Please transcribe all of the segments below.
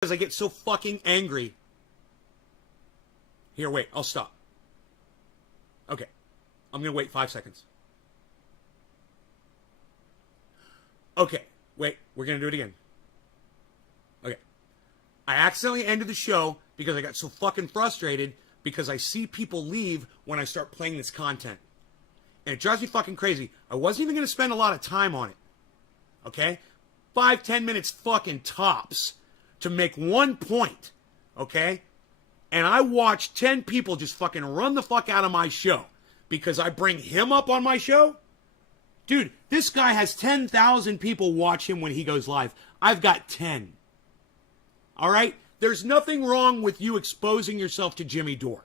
because I get so fucking angry. Here, wait, I'll stop. Okay. I'm going to wait 5 seconds. Okay, wait, we're going to do it again. Okay. I accidentally ended the show because I got so fucking frustrated because I see people leave when I start playing this content. And it drives me fucking crazy. I wasn't even going to spend a lot of time on it. Okay? 5-10 minutes fucking tops to make one point. Okay? And I watched 10 people just fucking run the fuck out of my show because I bring him up on my show. Dude, this guy has 10,000 people watch him when he goes live. I've got 10. All right? There's nothing wrong with you exposing yourself to Jimmy Dore.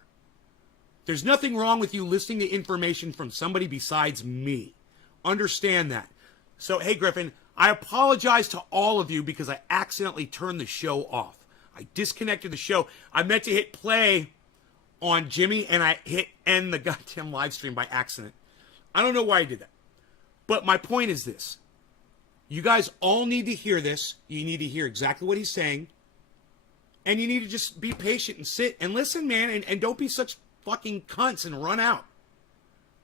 There's nothing wrong with you listening to information from somebody besides me. Understand that. So, hey, Griffin, I apologize to all of you because I accidentally turned the show off. I disconnected the show. I meant to hit play on Jimmy, and I hit end the goddamn live stream by accident. I don't know why I did that. But my point is this. You guys all need to hear this. You need to hear exactly what he's saying. And you need to just be patient and sit and listen, man. And don't be such fucking cunts and run out.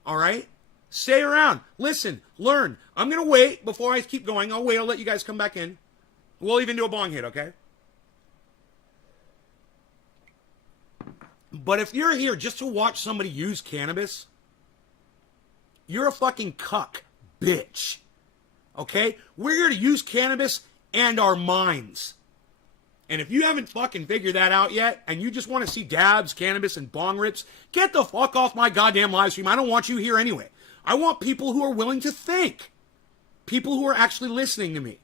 All right? Stay around. Listen. Learn. I'm going to wait before I keep going. I'll wait. I'll let you guys come back in. We'll even do a bong hit, okay? But if you're here just to watch somebody use cannabis, you're a fucking cuck, bitch. Okay? We're here to use cannabis and our minds. And if you haven't fucking figured that out yet, and you just want to see dabs, cannabis, and bong rips, get the fuck off my goddamn live stream. I don't want you here anyway. I want people who are willing to think. People who are actually listening to me.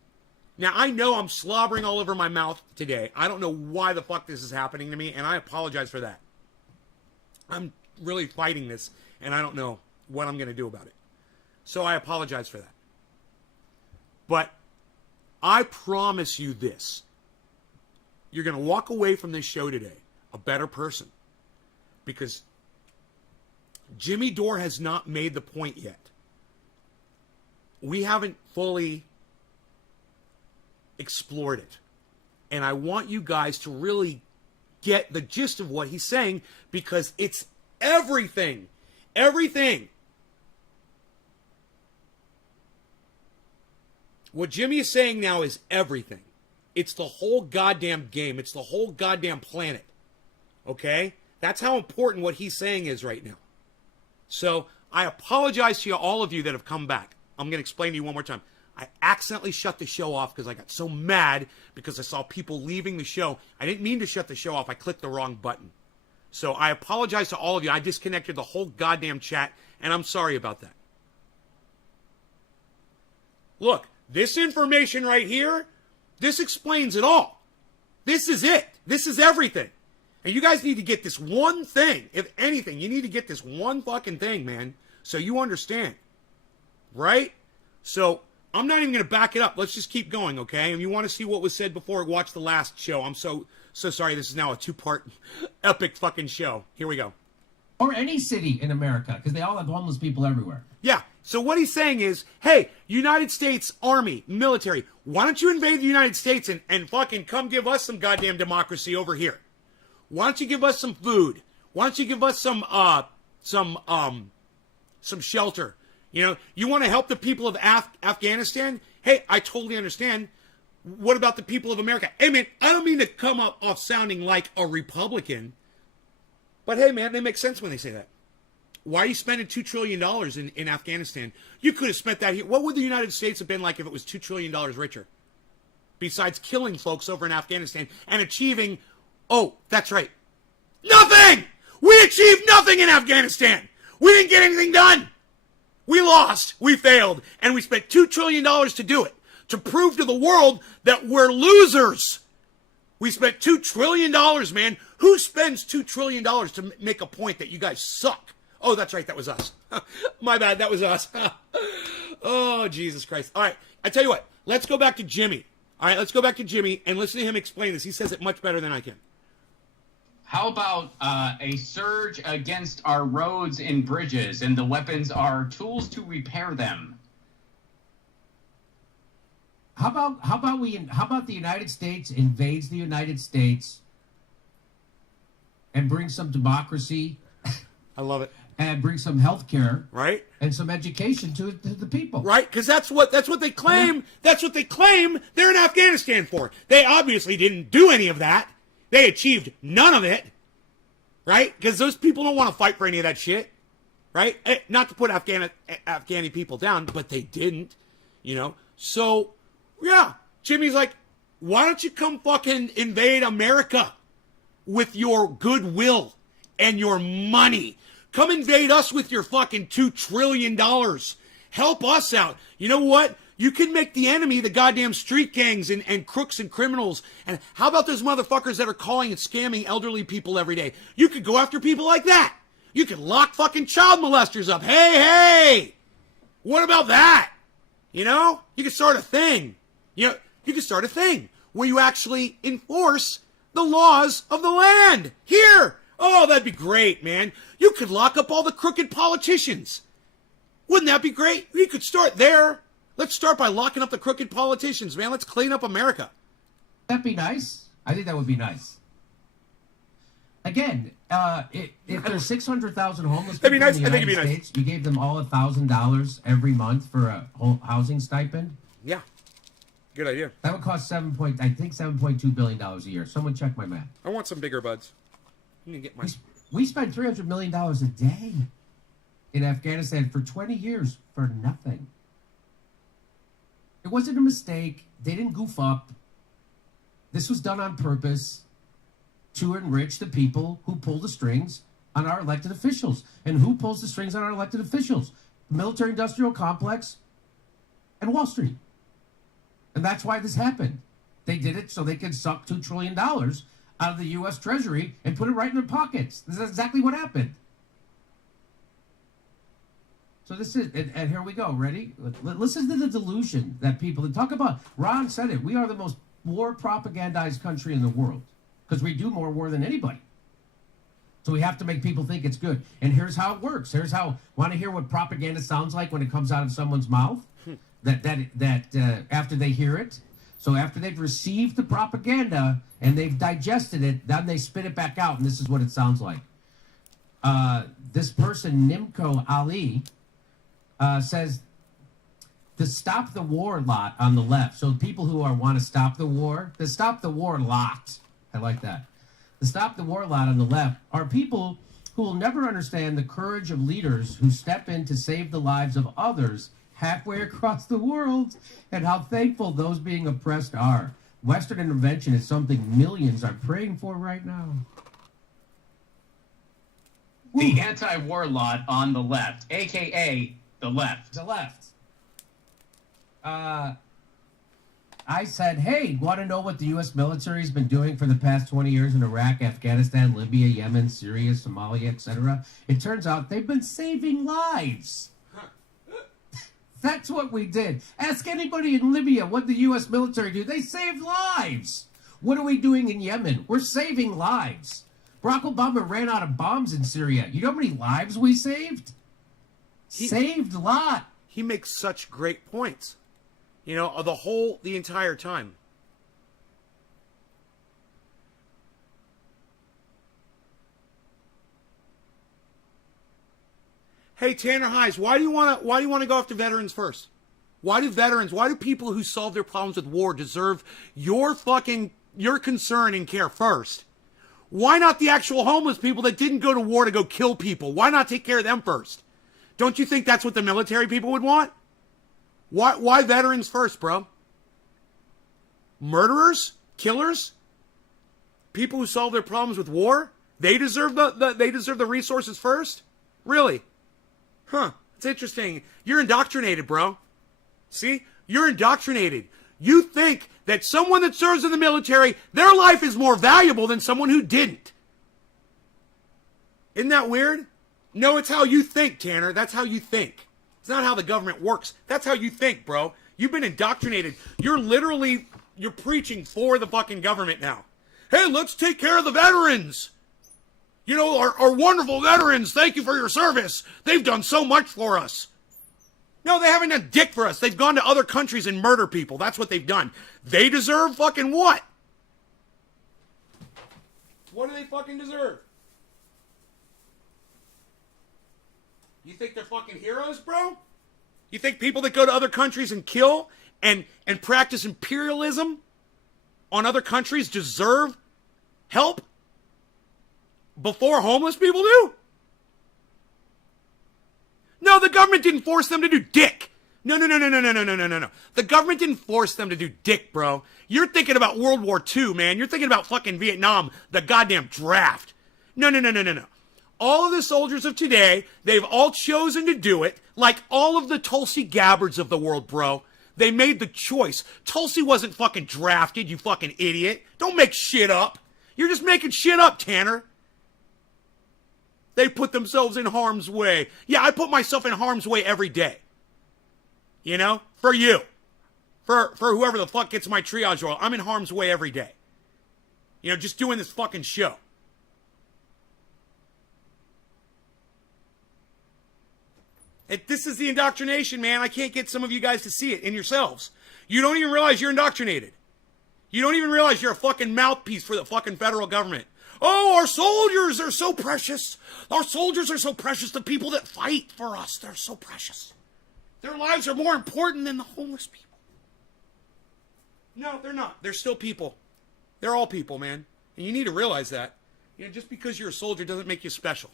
Now, I know I'm slobbering all over my mouth today. I don't know why the fuck this is happening to me, and I apologize for that. I'm really fighting this, and I don't know what I'm going to do about it. So I apologize for that. But I promise you this. You're going to walk away from this show today a better person. Because Jimmy Dore has not made the point yet. We haven't fully explored it. And I want you guys to really get the gist of what he's saying because it's everything. Everything. What Jimmy is saying now is everything. It's the whole goddamn game. It's the whole goddamn planet. Okay? That's how important what he's saying is right now. So, I apologize to you, all of you that have come back. I'm going to explain to you one more time. I accidentally shut the show off because I got so mad because I saw people leaving the show. I didn't mean to shut the show off. I clicked the wrong button. So, I apologize to all of you. I disconnected the whole goddamn chat, and I'm sorry about that. Look, this information right here, this explains it all. This is it. This is everything. And you guys need to get this one thing. If anything, you need to get this one fucking thing, man. So you understand. Right? So, I'm not even going to back it up. Let's just keep going, okay? And you want to see what was said before, watch the last show. I'm so sorry. This is now a 2-part epic fucking show. Here we go. Or any city in America, because they all have homeless people everywhere. Yeah. So what he's saying is, hey, United States Army, military, why don't you invade the United States and fucking come give us some goddamn democracy over here? Why don't you give us some food? Why don't you give us some shelter? You know, you want to help the people of Afghanistan? Hey, I totally understand. What about the people of America? Hey, man, I don't mean to come off sounding like a Republican. But hey, man, they make sense when they say that. Why are you spending $2 trillion in Afghanistan? You could have spent that here. What would the United States have been like if it was $2 trillion richer? Besides killing folks over in Afghanistan and achieving, oh, that's right, nothing! We achieved nothing in Afghanistan! We didn't get anything done! We lost, we failed, and we spent $2 trillion to do it, to prove to the world that we're losers. We spent $2 trillion, man. Who spends $2 trillion to make a point that you guys suck? Oh, that's right, that was us. My bad, that was us. Oh, Jesus Christ. All right, I tell you what, let's go back to Jimmy. All right, let's go back to Jimmy and listen to him explain this. He says it much better than I can. How about a surge against our roads and bridges, and the weapons are tools to repair them? How about the United States invades the United States and brings some democracy I love it. and brings some health care Right? and some education to the people. Right? Because that's what they claim. That's what they claim they're in Afghanistan for. They obviously didn't do any of that. They achieved none of it. Right? Because those people don't want to fight for any of that shit. Right? Not to put Afghani people down, but they didn't. You know? So, yeah. Jimmy's like, why don't you come fucking invade America with your goodwill and your money? Come invade us with your fucking $2 trillion. Help us out. You know what? You can make the enemy the goddamn street gangs and crooks and criminals. And how about those motherfuckers that are calling and scamming elderly people every day? You could go after people like that. You could lock fucking child molesters up. Hey! What about that? You know? You could start a thing. You could start a thing where you actually enforce the laws of the land. Here! Oh, that'd be great, man. You could lock up all the crooked politicians. Wouldn't that be great? We could start there. Let's start by locking up the crooked politicians, man. Let's clean up America. That'd be nice. I think that would be nice. Again, if there's 600,000 homeless That'd be people nice. in the I think United it'd be nice. States, you gave them all $1,000 every month for a housing stipend. Yeah. Good idea. That would cost $7.2 billion a year. Someone check my math. I want some bigger buds. I'm gonna get my... We spent $300 million a day in Afghanistan for 20 years for nothing. It wasn't a mistake. They didn't goof up. This was done on purpose to enrich the people who pull the strings on our elected officials. And who pulls the strings on our elected officials? The military-industrial complex and Wall Street. And that's why this happened. They did it so they could suck $2 trillion out of the U.S. Treasury and put it right in their pockets. This is exactly what happened. So this is, and here we go. Ready? Listen to the delusion that people that talk about. Ron said it. We are the most war propagandized country in the world because we do more war than anybody. So we have to make people think it's good. And here's how it works. Here's how. Want to hear what propaganda sounds like when it comes out of someone's mouth? That after they hear it. So after they've received the propaganda and they've digested it, then they spit it back out, and this is what it sounds like. This person, Nimco Ali, says the stop the war lot on the left. So people who want to stop the war, the stop the war lot. I like that. The stop the war lot on the left are people who will never understand the courage of leaders who step in to save the lives of others halfway across the world, and how thankful those being oppressed are. Western intervention is something millions are praying for right now. The anti-war lot on the left, a.k.a. the left. The left. I said, hey, want to know what the U.S. military has been doing for the past 20 years in Iraq, Afghanistan, Libya, Yemen, Syria, Somalia, etc.? It turns out they've been saving lives. That's what we did. Ask anybody in Libya what the U.S. military do. They saved lives. What are we doing in Yemen? We're saving lives. Barack Obama ran out of bombs in Syria. You know how many lives we saved? Saved a lot. He makes such great points. You know, the entire time. Hey, Tanner Heise, why do you want to go after veterans first? Why do people who solve their problems with war deserve your concern and care first? Why not the actual homeless people that didn't go to war to go kill people? Why not take care of them first? Don't you think that's what the military people would want? Why veterans first, bro? Murderers? Killers? People who solve their problems with war? They deserve the resources first? Really? Huh. It's interesting. You're indoctrinated, bro. See? You're indoctrinated. You think that someone that serves in the military, their life is more valuable than someone who didn't. Isn't that weird? No, it's how you think, Tanner. That's how you think. It's not how the government works. That's how you think, bro. You've been indoctrinated. You're preaching for the fucking government now. Hey, let's take care of the veterans. You know, our wonderful veterans, thank you for your service. They've done so much for us. No, they haven't done dick for us. They've gone to other countries and murder people. That's what they've done. They deserve fucking what? What do they fucking deserve? You think they're fucking heroes, bro? You think people that go to other countries and kill and practice imperialism on other countries deserve help before homeless people do? No, the government didn't force them to do dick. No. The government didn't force them to do dick, bro. You're thinking about World War II, man. You're thinking about fucking Vietnam, the goddamn draft. No. All of the soldiers of today, they've all chosen to do it, like all of the Tulsi Gabbards of the world, bro. They made the choice. Tulsi wasn't fucking drafted, you fucking idiot. Don't make shit up. You're just making shit up, Tanner. They put themselves in harm's way. Yeah, I put myself in harm's way every day. You know? For you. For whoever the fuck gets my triage oil. I'm in harm's way every day. You know, just doing this fucking show. This is the indoctrination, man. I can't get some of you guys to see it in yourselves. You don't even realize you're indoctrinated. You don't even realize you're a fucking mouthpiece for the fucking federal government. Oh, our soldiers are so precious. Our soldiers are so precious. The people that fight for us, they're so precious. Their lives are more important than the homeless people. No, they're not. They're still people. They're all people, man. And you need to realize that. You know, just because you're a soldier doesn't make you special.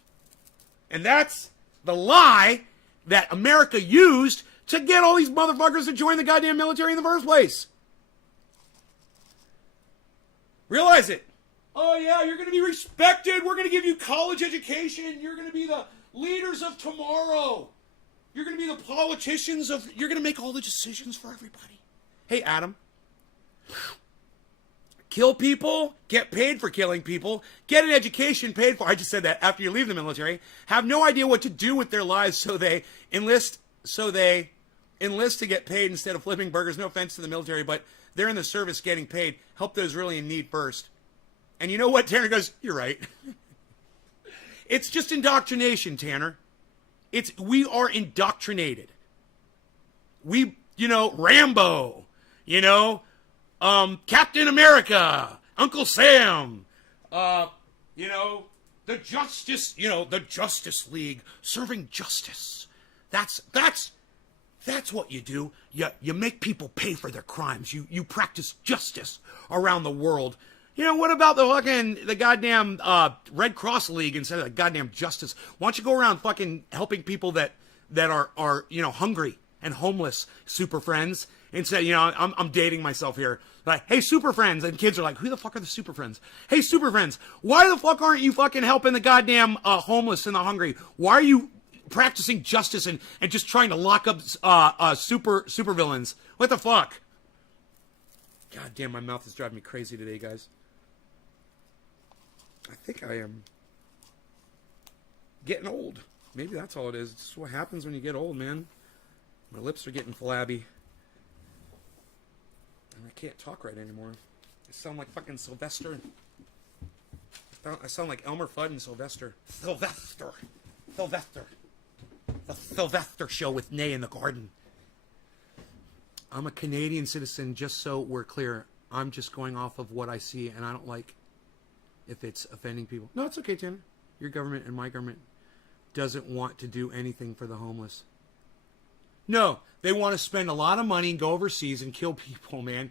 And that's the lie that America used to get all these motherfuckers to join the goddamn military in the first place. Realize it. Oh yeah, you're going to be respected. We're going to give you college education. You're going to be the leaders of tomorrow. You're going to be the politicians of... You're going to make all the decisions for everybody. Hey, Adam. Kill people, get paid for killing people, get an education paid for. I just said that after you leave the military. Have no idea what to do with their lives, so they enlist to get paid instead of flipping burgers. No offense to the military, but they're in the service getting paid. Help those really in need first. And you know what? Tanner goes, you're right. It's just indoctrination, Tanner. We are indoctrinated. Rambo, Captain America, Uncle Sam, the Justice League, serving justice. That's what you do. You make people pay for their crimes. You practice justice around the world. What about the goddamn Red Cross League instead of the goddamn justice? Why don't you go around fucking helping people that are hungry and homeless, super friends? Instead, I'm dating myself here. Like, hey, super friends. And kids are like, who the fuck are the super friends? Hey, super friends, why the fuck aren't you fucking helping the goddamn homeless and the hungry? Why are you practicing justice and just trying to lock up super villains? What the fuck? God damn, my mouth is driving me crazy today, guys. I think I am getting old. Maybe that's all it is. It's just what happens when you get old, man. My lips are getting flabby. And I can't talk right anymore. I sound like fucking Sylvester. I sound like Elmer Fudd and Sylvester. Sylvester. The Sylvester Show with Nay in the Garden. I'm a Canadian citizen, just so we're clear. I'm just going off of what I see, and I don't like if it's offending people. No, it's okay, Tanner. Your government and my government doesn't want to do anything for the homeless. No, they want to spend a lot of money and go overseas and kill people, man.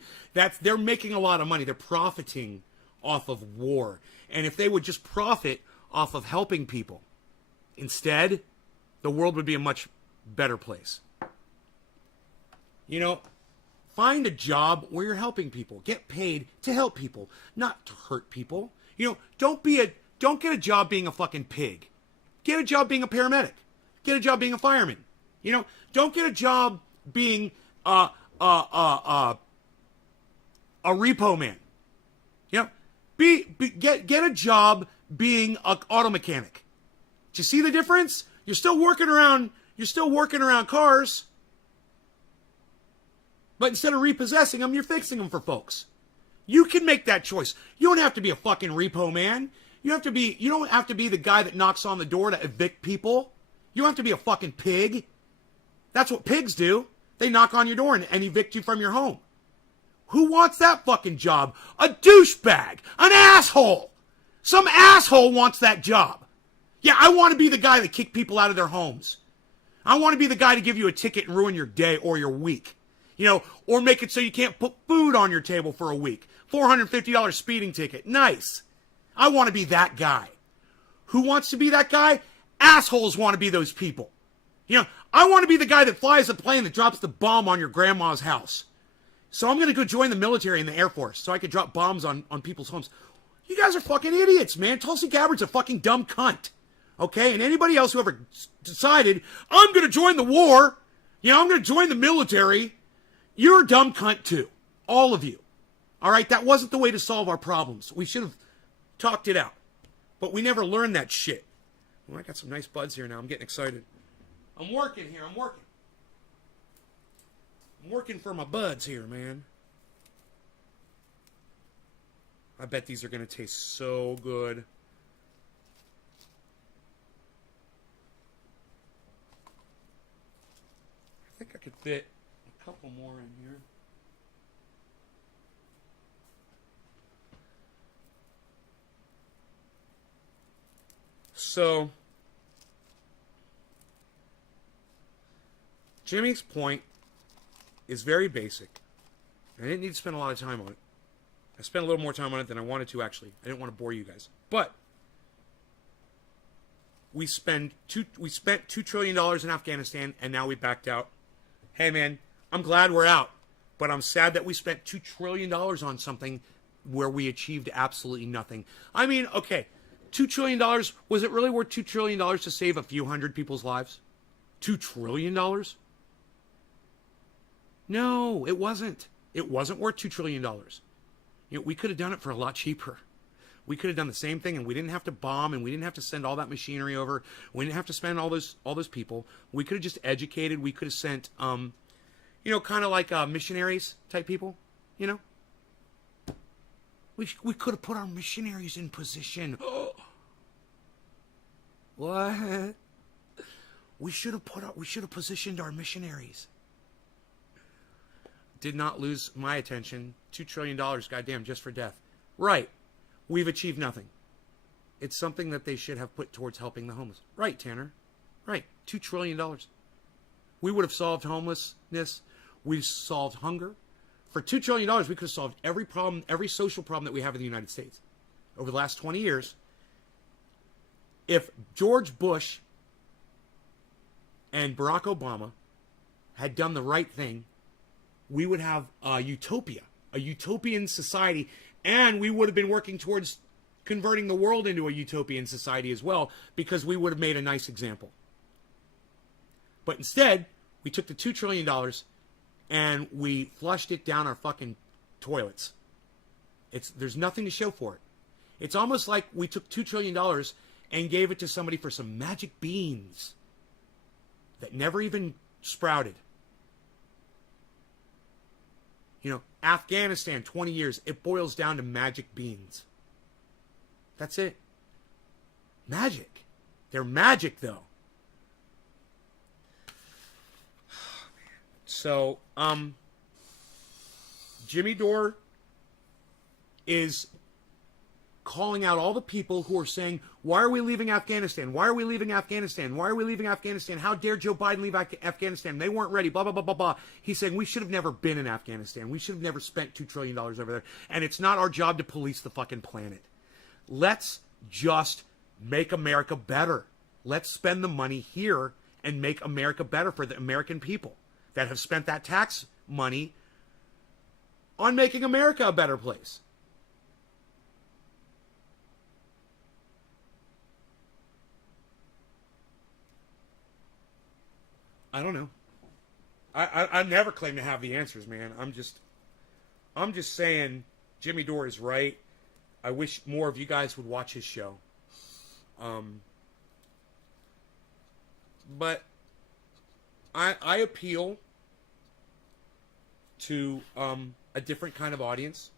They're making a lot of money. They're profiting off of war. And if they would just profit off of helping people, instead, the world would be a much better place. Find a job where you're helping people. Get paid to help people, not to hurt people. Don't get a job being a fucking pig. Get a job being a paramedic. Get a job being a fireman. Don't get a job being a repo man. Get a job being an auto mechanic. Do you see the difference? You're still working around cars. But instead of repossessing them, you're fixing them for folks. You can make that choice. You don't have to be a fucking repo man. You don't have to be the guy that knocks on the door to evict people. You don't have to be a fucking pig. That's what pigs do. They knock on your door and evict you from your home. Who wants that fucking job? A douchebag. An asshole. Some asshole wants that job. Yeah, I want to be the guy that kick people out of their homes. I want to be the guy to give you a ticket and ruin your day or your week. You know, or make it so you can't put food on your table for a week. $450 speeding ticket. Nice. I want to be that guy. Who wants to be that guy? Assholes want to be those people. You know, I want to be the guy that flies the plane that drops the bomb on your grandma's house. So I'm going to go join the military and the Air Force so I can drop bombs on people's homes. You guys are fucking idiots, man. Tulsi Gabbard's a fucking dumb cunt. Okay? And anybody else who ever decided, I'm going to join the war, you know, I'm going to join the military, you're a dumb cunt too. All of you. All right? That wasn't the way to solve our problems. We should have talked it out. But we never learned that shit. Well, I got some nice buds here now. I'm getting excited. I'm working here. I'm working for my buds here, man. I bet these are going to taste so good. I think I could fit a couple more in here. So, Jimmy's point is very basic. I didn't need to spend a lot of time on it. I spent a little more time on it than I wanted to, actually. I didn't want to bore you guys. But we spent $2 trillion in Afghanistan, and now we backed out. Hey, man, I'm glad we're out. But I'm sad that we spent $2 trillion on something where we achieved absolutely nothing. I mean, okay, $2 trillion, was it really worth $2 trillion to save a few hundred people's lives? $2 trillion? No, it wasn't. It wasn't worth $2 trillion. You know, we could have done it for a lot cheaper. We could have done the same thing, and we didn't have to bomb, and we didn't have to send all that machinery over. We didn't have to spend all those people. We could have just educated. We could have sent, you know, kind of like missionaries type people. You know, we could have put our missionaries in position. What? We should have positioned our missionaries. Did not lose my attention. $2 trillion, goddamn, just for death. Right. We've achieved nothing. It's something that they should have put towards helping the homeless. Right, Tanner. Right. $2 trillion. We would have solved homelessness. We've solved hunger. For $2 trillion, we could have solved every problem, every social problem that we have in the United States. Over the last 20 years, if George Bush and Barack Obama had done the right thing, we would have a utopia, a utopian society, and we would have been working towards converting the world into a utopian society as well, because we would have made a nice example. But instead, we took the $2 trillion and we flushed it down our fucking toilets. There's nothing to show for it. It's almost like we took $2 trillion and gave it to somebody for some magic beans that never even sprouted. You know, Afghanistan, 20 years, it boils down to magic beans. That's it. Magic. They're magic, though. So, Jimmy Dore is calling out all the people who are saying, why are we leaving Afghanistan? Why are we leaving Afghanistan? Why are we leaving Afghanistan? How dare Joe Biden leave Afghanistan? They weren't ready, blah, blah, blah, blah, blah. He's saying we should have never been in Afghanistan. We should have never spent $2 trillion over there. And it's not our job to police the fucking planet. Let's just make America better. Let's spend the money here and make America better for the American people that have spent that tax money on making America a better place. I don't know. I never claim to have the answers, man. I'm just saying Jimmy Dore is right. I wish more of you guys would watch his show. But I appeal to a different kind of audience.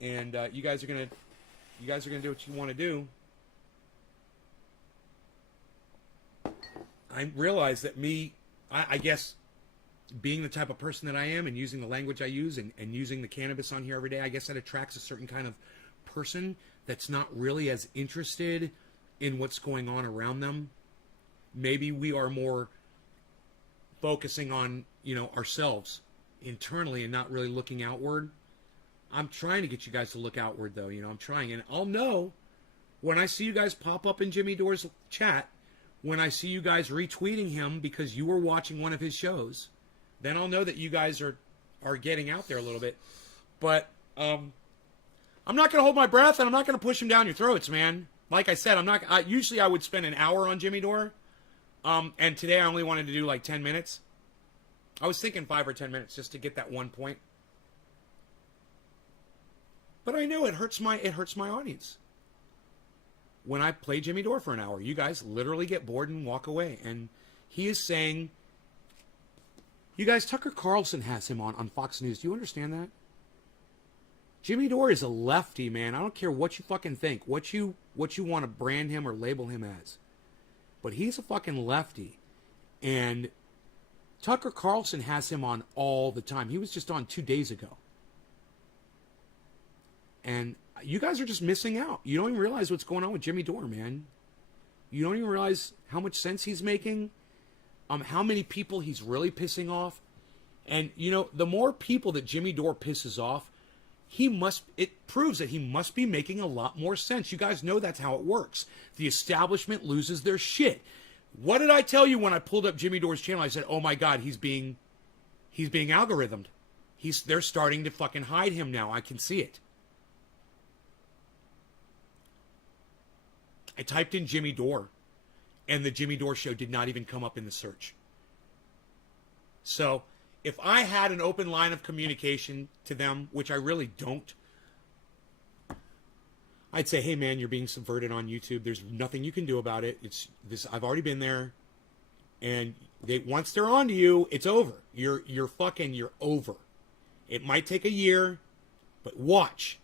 And you guys are gonna do what you want to do. I realize that I guess being the type of person that I am and using the language I use and using the cannabis on here every day, I guess that attracts a certain kind of person that's not really as interested in what's going on around them. Maybe we are more focusing on, ourselves internally and not really looking outward. I'm trying to get you guys to look outward, though. I'm trying. And I'll know when I see you guys pop up in Jimmy Dore's chat, when I see you guys retweeting him because you were watching one of his shows, then I'll know that you guys are getting out there a little bit. But I'm not going to hold my breath, and I'm not going to push him down your throats, man. Like I said, usually I would spend an hour on Jimmy Dore. And today I only wanted to do like 10 minutes. I was thinking 5 or 10 minutes just to get that one point. But I know it hurts my audience. When I play Jimmy Dore for an hour, you guys literally get bored and walk away. And he is saying, you guys, Tucker Carlson has him on Fox News. Do you understand that? Jimmy Dore is a lefty, man. I don't care what you fucking think, what you want to brand him or label him as. But he's a fucking lefty. And Tucker Carlson has him on all the time. He was just on 2 days ago. And you guys are just missing out. You don't even realize what's going on with Jimmy Dore, man. You don't even realize how much sense he's making. How many people he's really pissing off. And, the more people that Jimmy Dore pisses off, it proves that he must be making a lot more sense. You guys know that's how it works. The establishment loses their shit. What did I tell you when I pulled up Jimmy Dore's channel? I said, oh my God, he's being algorithmed. They're starting to fucking hide him now. I can see it. I typed in Jimmy Dore, and the Jimmy Dore Show did not even come up in the search. So, if I had an open line of communication to them, which I really don't, I'd say, hey man, you're being subverted on YouTube. There's nothing you can do about it. I've already been there. And once they're on to you, it's over. You're over. It might take a year, but watch.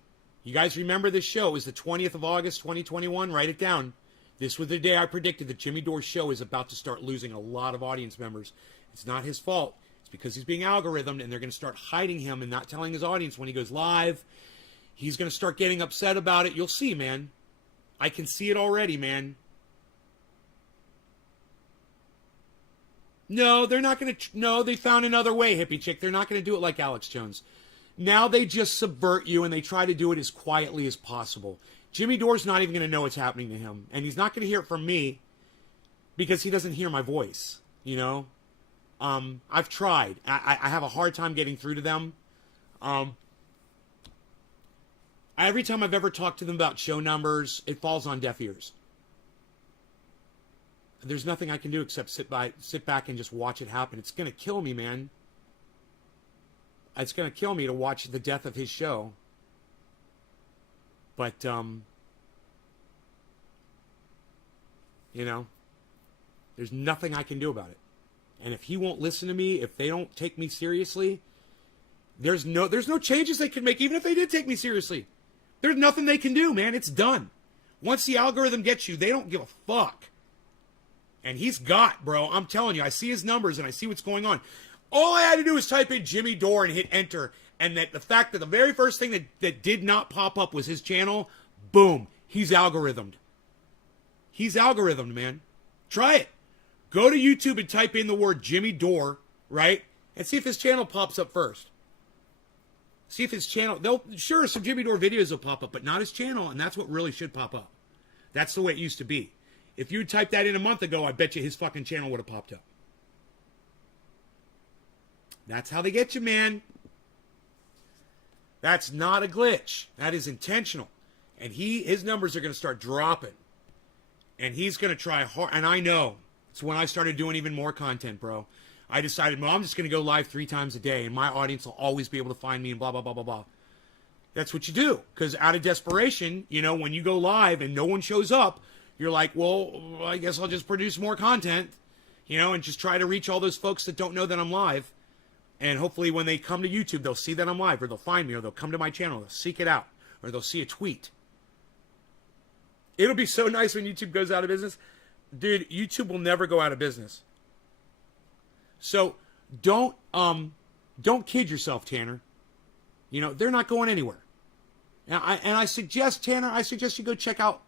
You guys remember this show? It was the 20th of August, 2021. Write it down. This was the day I predicted that Jimmy Dore's show is about to start losing a lot of audience members. It's not his fault. It's because he's being algorithmed, and they're going to start hiding him and not telling his audience when he goes live. He's going to start getting upset about it. You'll see, man. I can see it already, man. No, they're not going to... No, they found another way, hippie chick. They're not going to do it like Alex Jones. Now they just subvert you, and they try to do it as quietly as possible. Jimmy Dore's not even going to know what's happening to him. And he's not going to hear it from me because he doesn't hear my voice, I've tried. I have a hard time getting through to them. Every time I've ever talked to them about show numbers, it falls on deaf ears. There's nothing I can do except sit back and just watch it happen. It's going to kill me, man. It's going to kill me to watch the death of his show. But, there's nothing I can do about it. And if he won't listen to me, if they don't take me seriously, there's no changes they can make, even if they did take me seriously. There's nothing they can do, man. It's done. Once the algorithm gets you, they don't give a fuck. And he's got, bro. I'm telling you, I see his numbers and I see what's going on. All I had to do was type in Jimmy Dore and hit enter. And that the fact that the very first thing that did not pop up was his channel, boom, he's algorithmed. He's algorithmed, man. Try it. Go to YouTube and type in the word Jimmy Dore, right? And see if his channel pops up first. See if his channel... Sure, some Jimmy Dore videos will pop up, but not his channel, and that's what really should pop up. That's the way it used to be. If you typed that in a month ago, I bet you his fucking channel would have popped up. That's how they get you, man. That's not a glitch. That is intentional. And his numbers are going to start dropping. And he's going to try hard. And I know. It's when I started doing even more content, bro. I decided, well, I'm just going to go live 3 times a day. And my audience will always be able to find me and blah, blah, blah, blah, blah. That's what you do. Because out of desperation, when you go live and no one shows up, you're like, well, I guess I'll just produce more content. And just try to reach all those folks that don't know that I'm live. And hopefully when they come to YouTube, they'll see that I'm live, or they'll find me, or they'll come to my channel, they'll seek it out, or they'll see a tweet. It'll be so nice when YouTube goes out of business. Dude, YouTube will never go out of business. So don't kid yourself, Tanner. You know, they're not going anywhere. And I suggest, Tanner, I suggest you go check out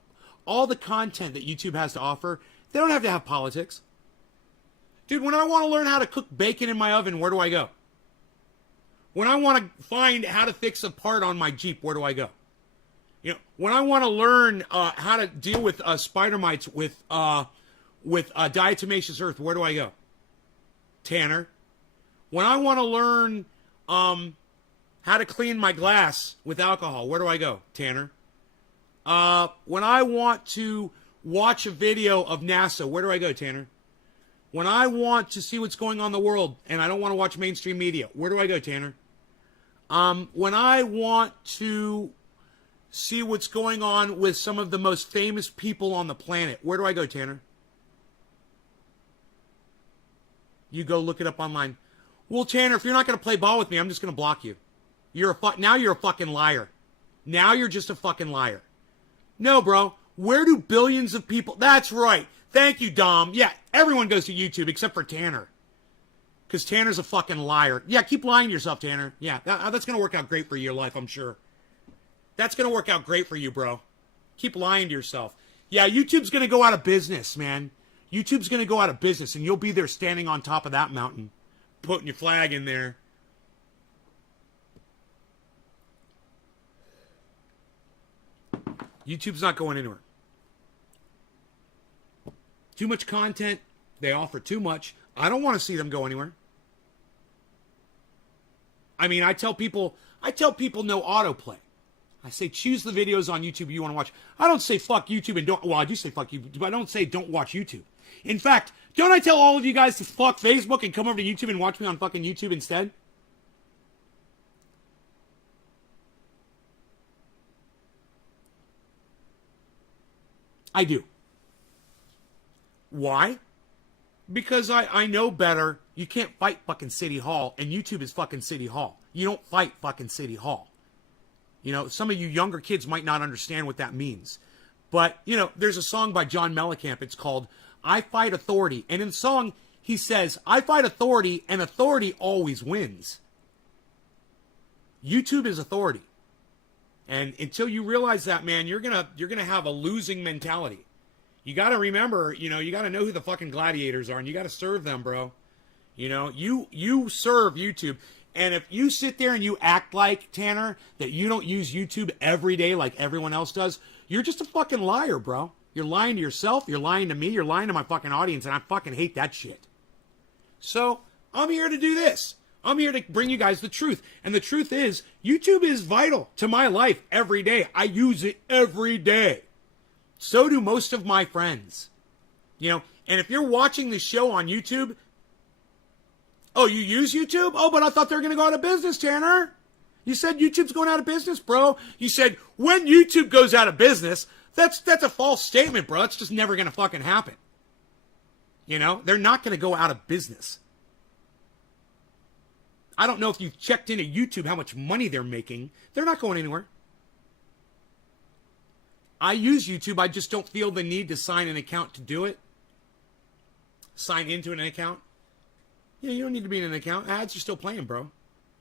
all the content that YouTube has to offer. They don't have to have politics. Dude, when I want to learn how to cook bacon in my oven, where do I go? When I want to find how to fix a part on my Jeep, where do I go? You know, when I want to learn how to deal with spider mites with diatomaceous earth, where do I go? Tanner. When I want to learn how to clean my glass with alcohol, where do I go? Tanner. When I want to watch a video of NASA, where do I go, Tanner? When I want to see what's going on in the world and I don't want to watch mainstream media, where do I go, Tanner? When I want to see what's going on with some of the most famous people on the planet, where do I go, Tanner? You go look it up online. Well, Tanner, if you're not going to play ball with me, I'm just going to block you. Now you're a fucking liar. Now you're just a fucking liar. No, bro. Where do billions of people... That's right. Thank you, Dom. Yeah, everyone goes to YouTube except for Tanner. Because Tanner's a fucking liar. Yeah, keep lying to yourself, Tanner. Yeah, that's going to work out great for your life, I'm sure. That's going to work out great for you, bro. Keep lying to yourself. Yeah, YouTube's going to go out of business, man. YouTube's going to go out of business, and you'll be there standing on top of that mountain, putting your flag in there. YouTube's not going anywhere. Too much content. They offer too much. I don't want to see them go anywhere. I mean, I tell people no autoplay. I say choose the videos on YouTube you want to watch. I don't say fuck YouTube and don't... Well, I do say fuck YouTube, but I don't say don't watch YouTube. In fact, don't I tell all of you guys to fuck Facebook and come over to YouTube and watch me on fucking YouTube instead? I do. Why? Because I know better. You can't fight fucking City Hall, and YouTube is fucking City Hall. You don't fight fucking City Hall. You know, some of you younger kids might not understand what that means. But, you know, there's a song by John Mellencamp. It's called I Fight Authority. And in the song, he says, I fight authority, and authority always wins. YouTube is authority. And until you realize that, man, you're gonna have a losing mentality. You got to remember, you know, you got to know who the fucking gladiators are, and you got to serve them, bro. You know, you serve YouTube. And if you sit there and you act like, Tanner, that you don't use YouTube every day like everyone else does, you're just a fucking liar, bro. You're lying to yourself, you're lying to me, you're lying to my fucking audience, and I fucking hate that shit. So, I'm here to do this. I'm here to bring you guys the truth. And the truth is, YouTube is vital to my life every day. I use it every day. So do most of my friends. You know, and if you're watching the show on YouTube, oh, you use YouTube? Oh, but I thought they were going to go out of business, Tanner. You said YouTube's going out of business, bro. You said when YouTube goes out of business, that's a false statement, bro. It's just never going to fucking happen. You know, they're not going to go out of business. I don't know if you've checked into YouTube how much money they're making. They're not going anywhere. I use YouTube. I just don't feel the need to sign an account to do it. Sign into an account. Yeah, you don't need to be in an account. Ads are still playing, bro.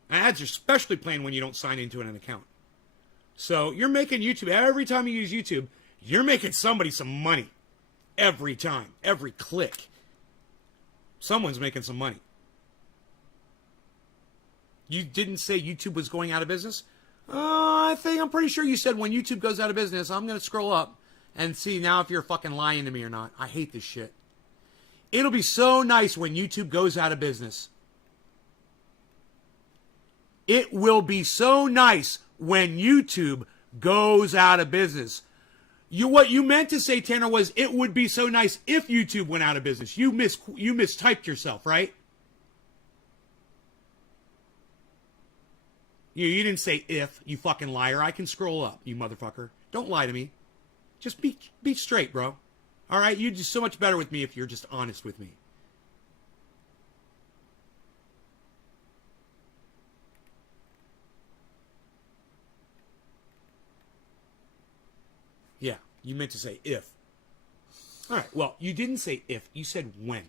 Ads are especially playing when you don't sign into an account. So you're making YouTube. Every time you use YouTube, you're making somebody some money. Every time. Every click. Someone's making some money. You didn't say YouTube was going out of business? I'm pretty sure you said when YouTube goes out of business, I'm going to scroll up and see now if you're fucking lying to me or not. I hate this shit. It'll be so nice when YouTube goes out of business. It will be so nice when YouTube goes out of business. What you meant to say, Tanner, was it would be so nice if YouTube went out of business. You mistyped yourself, right? You didn't say if, you fucking liar. I can scroll up, you motherfucker. Don't lie to me. Just be straight, bro. All right? You'd do so much better with me if you're just honest with me. Yeah, you meant to say if. All right. Well, you didn't say if. You said when.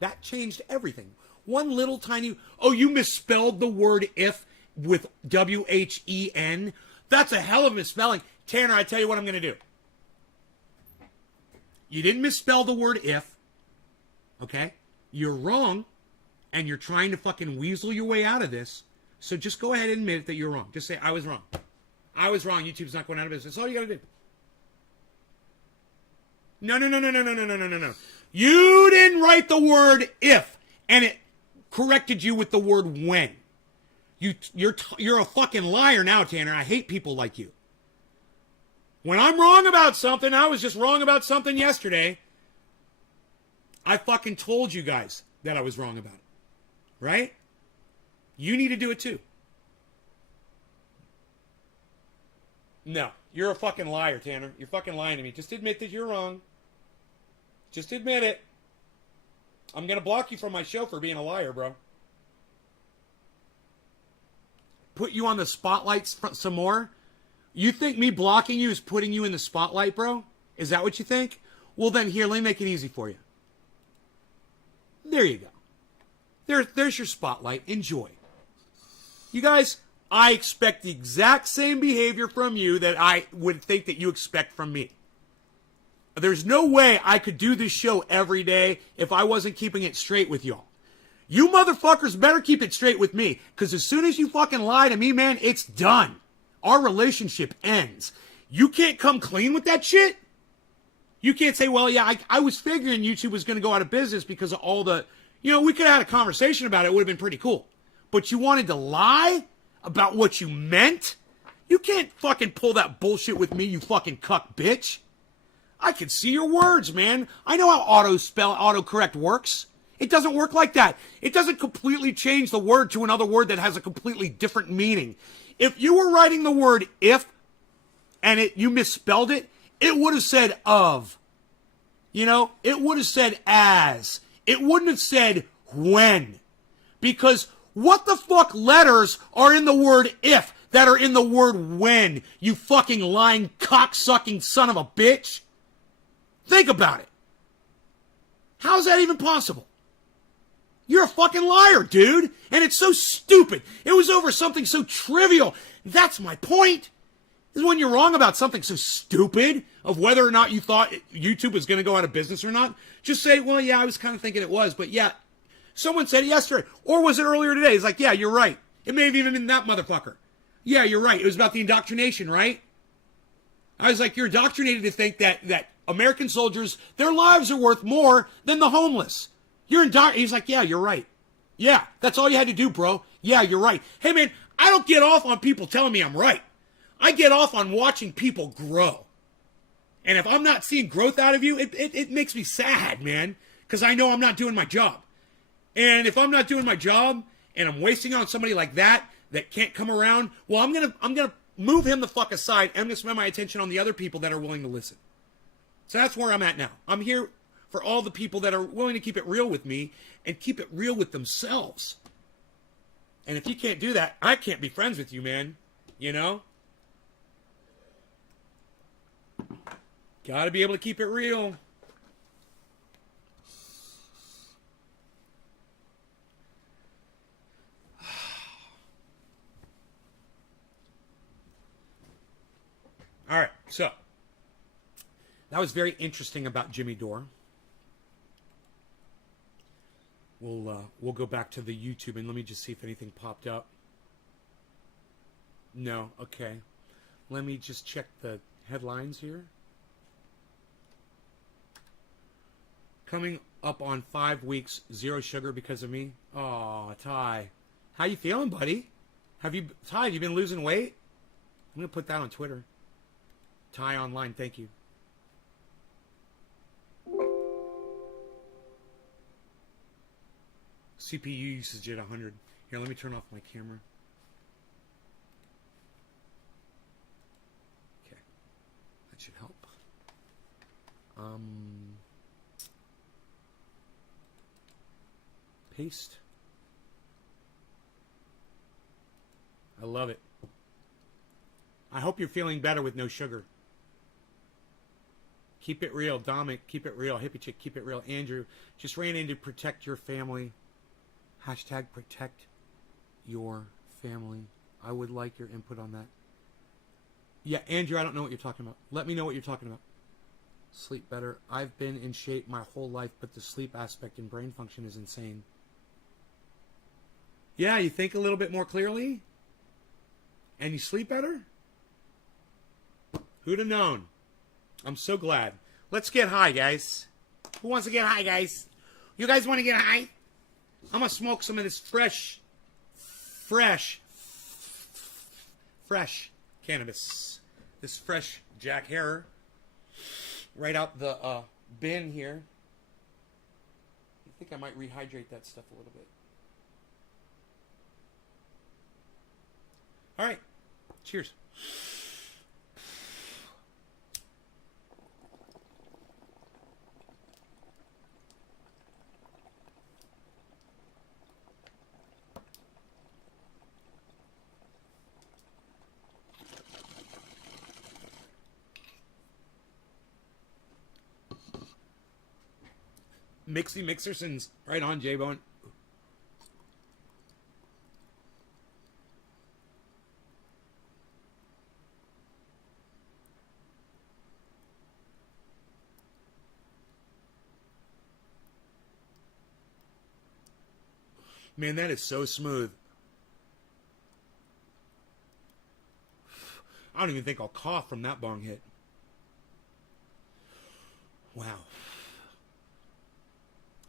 That changed everything. One little tiny. Oh, you misspelled the word if with WHEN. That's a hell of a misspelling. Tanner, I tell you what I'm going to do. You didn't misspell the word if. Okay? You're wrong. And you're trying to fucking weasel your way out of this. So just go ahead and admit that you're wrong. Just say, I was wrong. I was wrong. YouTube's not going out of business. That's all you got to do. No. You didn't write the word if, and it corrected you with the word when. You're a fucking liar now, Tanner. I hate people like you. When I'm wrong about something, I was just wrong about something yesterday. I fucking told you guys that I was wrong about it. Right? You need to do it too. No, you're a fucking liar, Tanner. You're fucking lying to me. Just admit that you're wrong. Just admit it. I'm going to block you from my show for being a liar, bro. Put you on the spotlight some more? You think me blocking you is putting you in the spotlight, bro? Is that what you think? Well, then here, let me make it easy for you. There you go. There's your spotlight. Enjoy. You guys, I expect the exact same behavior from you that I would think that you expect from me. There's no way I could do this show every day if I wasn't keeping it straight with y'all. You motherfuckers better keep it straight with me, because as soon as you fucking lie to me, man, it's done. Our relationship ends. You can't come clean with that shit. You can't say, well, yeah, I was figuring YouTube was going to go out of business because of all the, we could have had a conversation about it. It would have been pretty cool. But you wanted to lie about what you meant? You can't fucking pull that bullshit with me, you fucking cuck bitch. I can see your words, man. I know how autocorrect works. It doesn't work like that. It doesn't completely change the word to another word that has a completely different meaning. If you were writing the word if and you misspelled it, it would have said of. It would have said as. It wouldn't have said when. Because what the fuck letters are in the word if that are in the word when, you fucking lying cocksucking son of a bitch? Think about it. How's that even possible? You're a fucking liar, dude. And it's so stupid. It was over something so trivial. That's my point. Is when you're wrong about something so stupid of whether or not you thought YouTube was going to go out of business or not, just say, well, yeah, I was kind of thinking it was, but yeah, someone said it yesterday. Or was it earlier today? It's like, yeah, you're right. It may have even been that motherfucker. Yeah, you're right. It was about the indoctrination, right? I was like, you're indoctrinated to think that American soldiers, their lives are worth more than the homeless. He's like, yeah, you're right. Yeah, that's all you had to do, bro. Yeah, you're right. Hey, man, I don't get off on people telling me I'm right. I get off on watching people grow. And if I'm not seeing growth out of you, it makes me sad, man. Because I know I'm not doing my job. And if I'm not doing my job and I'm wasting on somebody like that can't come around, well, I'm gonna move him the fuck aside and I'm gonna spend my attention on the other people that are willing to listen. So that's where I'm at now. I'm here for all the people that are willing to keep it real with me and keep it real with themselves. And if you can't do that, I can't be friends with you, man. Gotta be able to keep it real. All right, so that was very interesting about Jimmy Dore. We'll go back to the YouTube and let me just see if anything popped up. No, okay. Let me just check the headlines here. Coming up on 5 weeks, 0 sugar because of me. Aw, Ty. How you feeling, buddy? Ty, have you been losing weight? I'm going to put that on Twitter. Ty Online, thank you. CPU usage at 100. Here, let me turn off my camera. Okay. That should help. Paste. I love it. I hope you're feeling better with no sugar. Keep it real. Dominic, keep it real. Hippie chick, keep it real. Andrew, just ran in to protect your family. Hashtag protect your family. I would like your input on that. Yeah, Andrew, I don't know what you're talking about. Let me know what you're talking about. Sleep better. I've been in shape my whole life, but the sleep aspect in brain function is insane. Yeah, you think a little bit more clearly? And you sleep better? Who'd have known? I'm so glad. Let's get high, guys. Who wants to get high, guys? You guys want to get high? I'm going to smoke some of this fresh cannabis. This fresh Jack Herer. Right out the bin here. I think I might rehydrate that stuff a little bit. All right. Cheers. Mixy Mixersons. Right on, J-Bone. Man, that is so smooth. I don't even think I'll cough from that bong hit. Wow.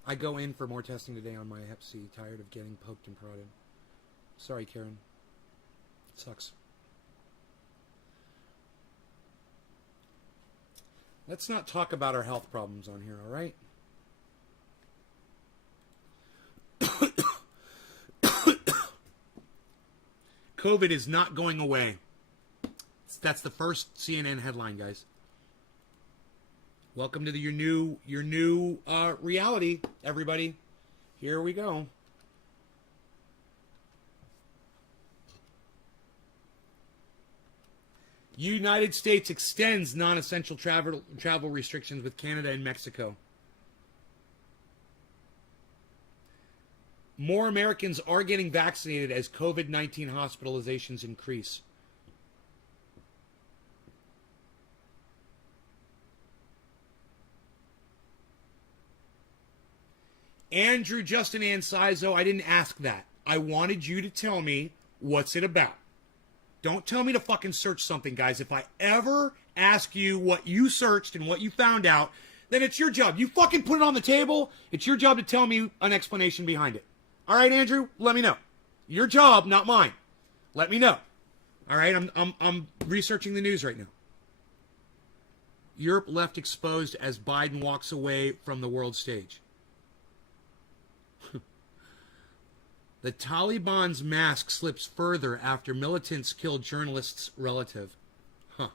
I go in for more testing today on my Hep C. Tired of getting poked and prodded. Sorry, Karen. It sucks. Let's not talk about our health problems on here, all right? COVID is not going away. That's the first CNN headline, guys. Welcome to your new reality, everybody. Here we go. United States extends non-essential travel restrictions with Canada and Mexico. More Americans are getting vaccinated as COVID-19 hospitalizations increase. Andrew Justin Ansizo, I didn't ask that. I wanted you to tell me what's it about. Don't tell me to fucking search something, guys. If I ever ask you what you searched and what you found out, then it's your job. You fucking put it on the table. It's your job to tell me an explanation behind it. All right, Andrew, let me know. Your job, not mine. Let me know. All right, I'm researching the news right now. Europe left exposed as Biden walks away from the world stage. The Taliban's mask slips further after militants killed journalist's relative. Huh.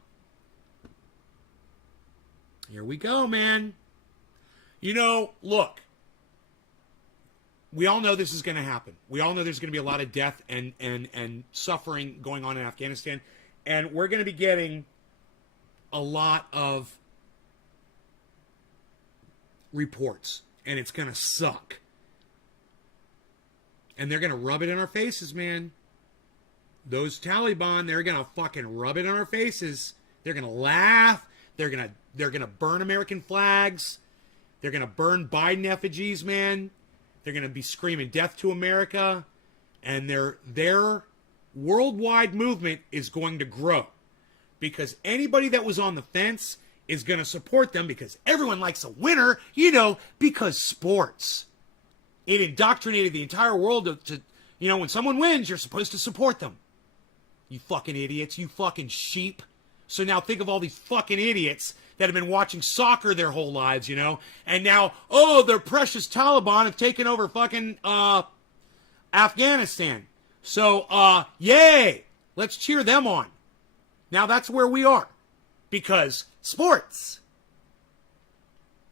Here we go, man. You know, look. We all know this is going to happen. We all know there's going to be a lot of death and suffering going on in Afghanistan. And we're going to be getting a lot of reports. And it's going to suck. And they're going to rub it in our faces, man. Those Taliban, they're going to fucking rub it on our faces. They're going to laugh. They're going to burn American flags. They're going to burn Biden effigies, man. They're going to be screaming death to America. And their worldwide movement is going to grow. Because anybody that was on the fence is going to support them because everyone likes a winner, you know, because sports. It indoctrinated the entire world to, you know, when someone wins, you're supposed to support them. You fucking idiots. You fucking sheep. So now think of all these fucking idiots that have been watching soccer their whole lives, you know, and now, oh, their precious Taliban have taken over fucking Afghanistan. So, yay! Let's cheer them on. Now that's where we are. Because sports.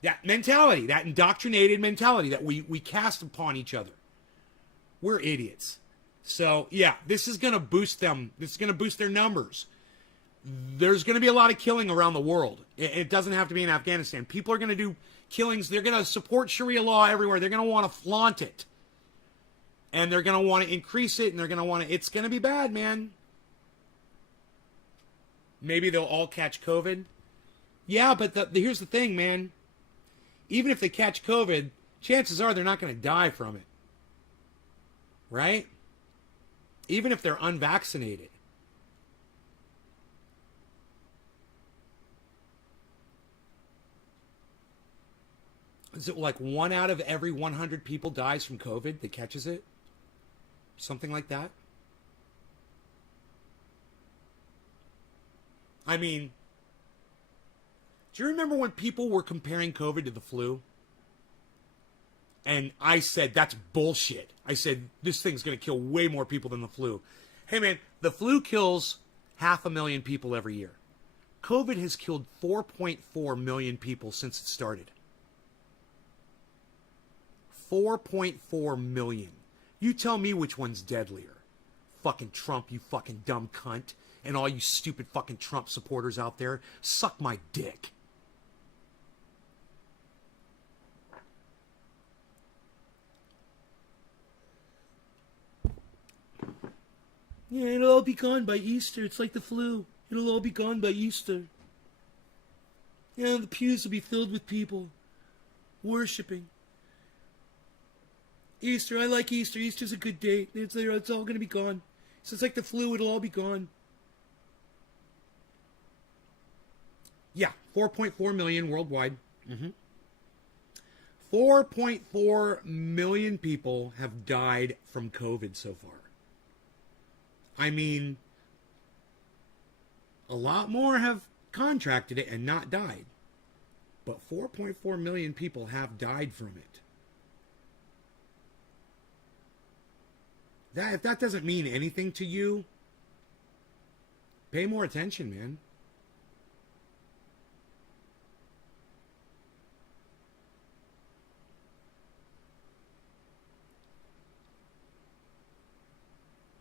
That mentality, that indoctrinated mentality that we cast upon each other. We're idiots. So, yeah, this is going to boost them. This is going to boost their numbers. there's going to be a lot of killing around the world. It doesn't have to be in Afghanistan. People are going to do killings. They're going to support Sharia law everywhere. They're going to want to flaunt it. And they're going to want to increase it, and they're going to want to... It's going to be bad, man. Maybe they'll all catch COVID. Yeah, but here's the thing, man. Even if they catch COVID, chances are they're not going to die from it. Right? Even if they're unvaccinated. Is it like 1 out of every 100 people dies from COVID that catches it? Something like that? I mean, do you remember when people were comparing COVID to the flu? And I said, that's bullshit. I said, this thing's going to kill way more people than the flu. Hey, man, the flu kills 500,000 people every year. COVID has killed 4.4 million people since it started. 4.4 million. You tell me which one's deadlier. Fucking Trump, you fucking dumb cunt. And all you stupid fucking Trump supporters out there, suck my dick. Yeah, it'll all be gone by Easter. It's like the flu. It'll all be gone by Easter. Yeah, the pews will be filled with people worshiping. Easter, I like Easter. Easter's a good date. It's all going to be gone. So it's like the flu. It'll all be gone. Yeah, 4.4 million worldwide. 4.4 million people have died from COVID so far. I mean, a lot more have contracted it and not died. But 4.4 million people have died from it. If that doesn't mean anything to you, pay more attention, man.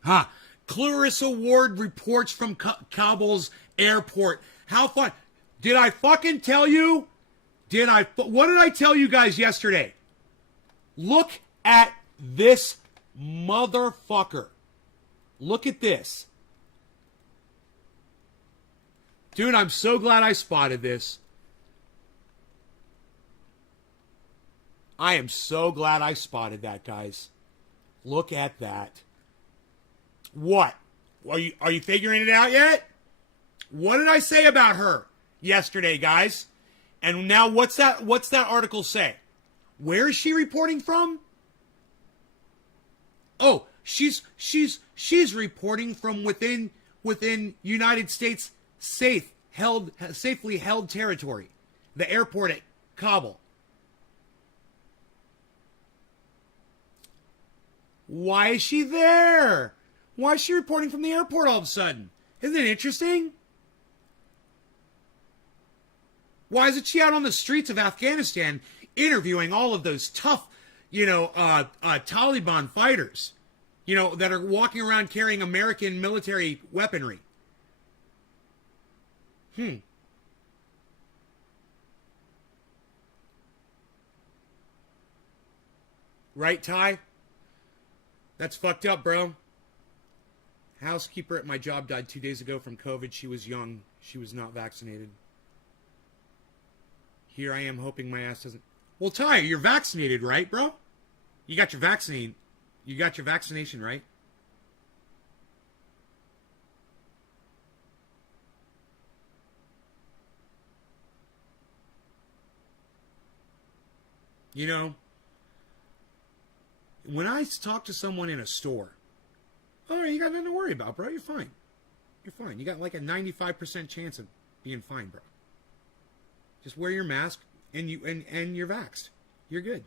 Huh. Clarissa Ward reports from Kabul's airport. How fun. Did I fucking tell you? What did I tell you guys yesterday? Look at this motherfucker. Look at this. Dude, I'm so glad I spotted this. I am so glad I spotted that, guys. Look at that. What? Are you figuring it out yet? What did I say about her yesterday, guys? And now what's that article say? Where is she reporting from? Oh, she's reporting from within United States safely held territory, the airport at Kabul. Why is she there? Why is she reporting from the airport all of a sudden? Isn't it interesting? Why isn't she out on the streets of Afghanistan interviewing all of those tough, Taliban fighters, that are walking around carrying American military weaponry? Right, Ty? That's fucked up, bro. Housekeeper at my job died 2 days ago from COVID. She was young. She was not vaccinated. Here I am hoping my ass doesn't... Well, Ty, you're vaccinated, right, bro? You got your vaccine. You got your vaccination, right? When I talk to someone in a store, all right, you got nothing to worry about, bro. You're fine. You're fine. You got like a 95% chance of being fine, bro. Just wear your mask and you're vaxxed. You're good.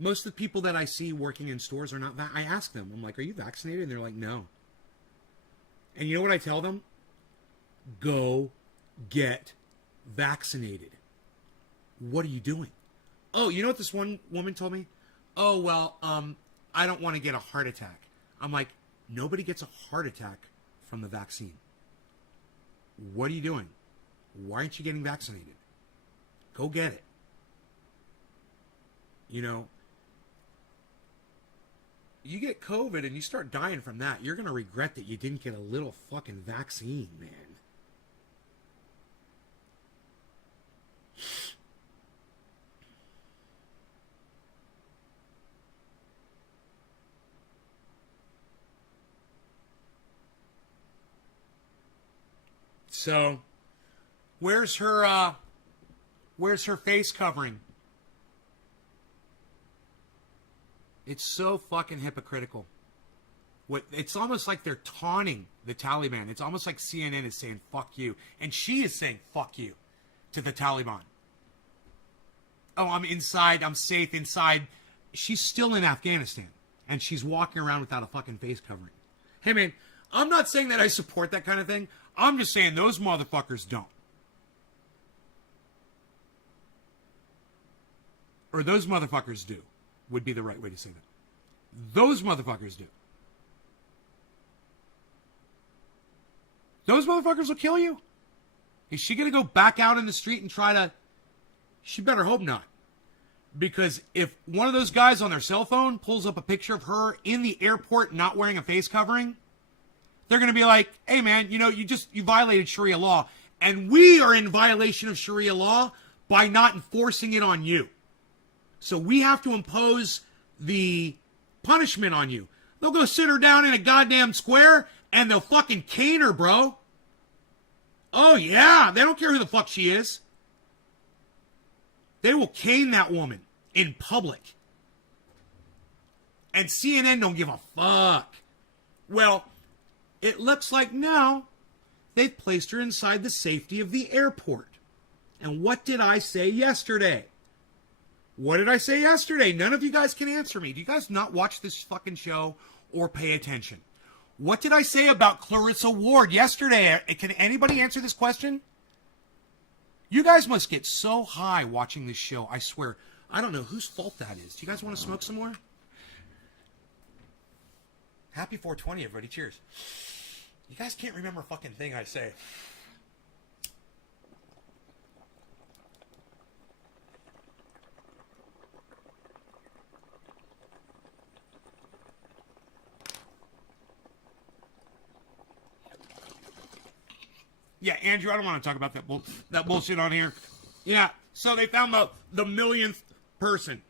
Most of the people that I see working in stores are not. I ask them, I'm like, "Are you vaccinated?" And they're like, "No." And you know what I tell them? Go get vaccinated. What are you doing? Oh, you know what this one woman told me? Oh, well, I don't want to get a heart attack. I'm like, nobody gets a heart attack from the vaccine. What are you doing? Why aren't you getting vaccinated? Go get it. You know, you get COVID and you start dying from that, you're going to regret that you didn't get a little fucking vaccine, man. So, where's her face covering? It's so fucking hypocritical. It's almost like they're taunting the Taliban. It's almost like CNN is saying fuck you, and she is saying fuck you to the Taliban. Oh, I'm inside, I'm safe inside. She's still in Afghanistan, and she's walking around without a fucking face covering. Hey man, I'm not saying that I support that kind of thing. I'm just saying those motherfuckers don't. Or those motherfuckers do, would be the right way to say that. Those motherfuckers do. Those motherfuckers will kill you. Is she going to go back out in the street and try to... She better hope not. Because if one of those guys on their cell phone pulls up a picture of her in the airport not wearing a face covering, they're going to be like, hey man, you know, you violated Sharia law. And we are in violation of Sharia law by not enforcing it on you. So we have to impose the punishment on you. They'll go sit her down in a goddamn square and they'll fucking cane her, bro. Oh yeah, they don't care who the fuck she is. They will cane that woman in public. And CNN don't give a fuck. Well, it looks like now they've placed her inside the safety of the airport. And what did I say yesterday? What did I say yesterday? None of you guys can answer me. Do you guys not watch this fucking show or pay attention? What did I say about Clarissa Ward yesterday? Can anybody answer this question? You guys must get so high watching this show, I swear. I don't know whose fault that is. Do you guys want to smoke some more? Happy 420, everybody. Cheers. You guys can't remember a fucking thing I say. Yeah, Andrew, I don't want to talk about that bullshit on here. Yeah, so they found the millionth person.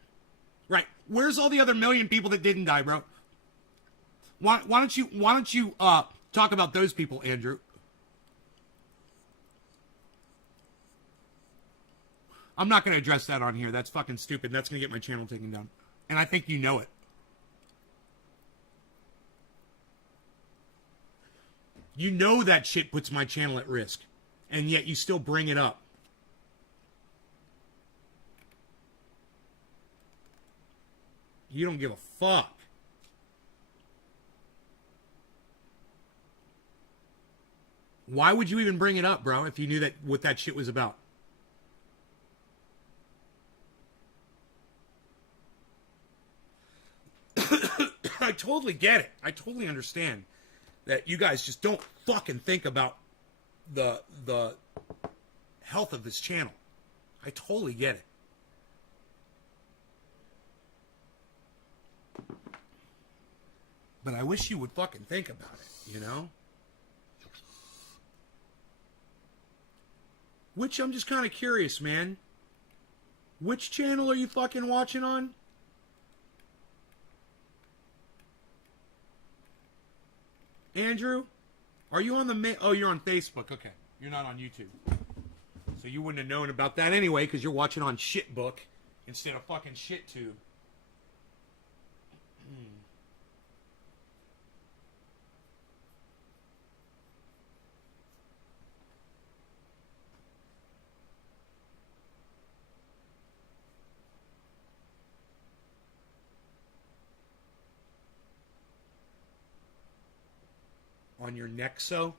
Right. Where's all the other million people that didn't die, bro? Why don't you talk about those people, Andrew? I'm not going to address that on here. That's fucking stupid. That's going to get my channel taken down. And I think you know it. You know that shit puts my channel at risk. And yet you still bring it up. You don't give a fuck. Why would you even bring it up, bro, if you knew that what that shit was about? I totally get it. I totally understand that you guys just don't fucking think about the health of this channel. I totally get it. But I wish you would fucking think about it, you know? Which I'm just kind of curious, man. Which channel are you fucking watching on? Andrew? Are you on the... Oh, you're on Facebook. Okay. You're not on YouTube. So you wouldn't have known about that anyway because you're watching on Shitbook instead of fucking ShitTube. On your Nexo?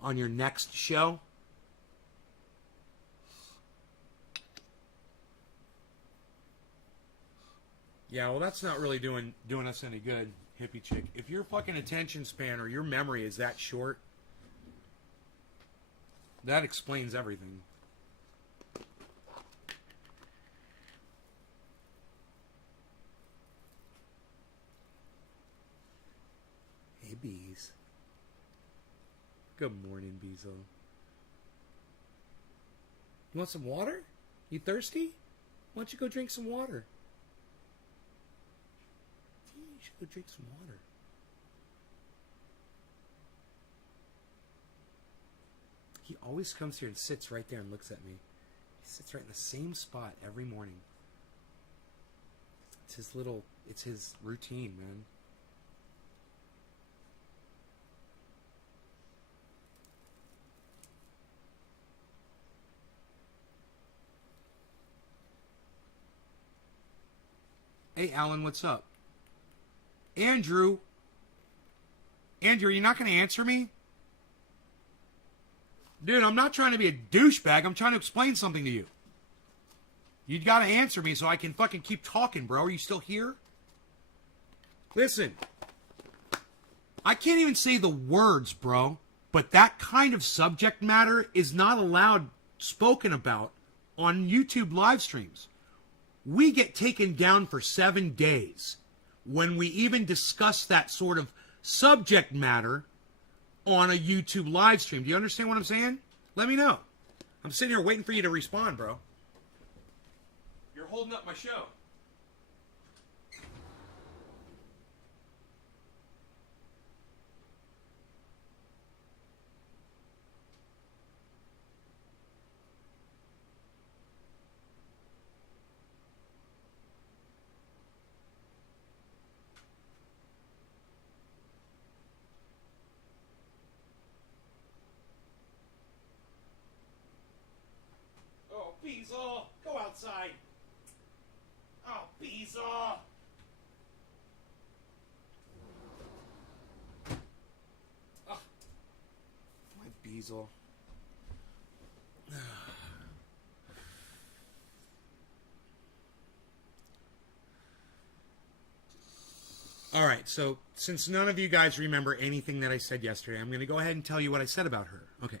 On your next show? Yeah, well, that's not really doing us any good, hippie chick. If your fucking attention span or your memory is that short, that explains everything. Hey, bees. Good morning, Beezo. You want some water? You thirsty? Why don't you go drink some water? You should go drink some water. He always comes here and sits right there and looks at me. He sits right in the same spot every morning. It's his routine, man. Hey, Alan, what's up? Andrew, you're not going to answer me? Dude, I'm not trying to be a douchebag. I'm trying to explain something to you. You got to answer me so I can fucking keep talking, bro. Are you still here? Listen, I can't even say the words, bro, but that kind of subject matter is not allowed spoken about on YouTube live streams. We get taken down for 7 days when we even discuss that sort of subject matter on a YouTube live stream. Do you understand what I'm saying? Let me know. I'm sitting here waiting for you to respond, bro. You're holding up my show. Beezle, go outside. Oh, Beezle. Oh, my Beezle. All right, so since none of you guys remember anything that I said yesterday, I'm going to go ahead and tell you what I said about her. Okay.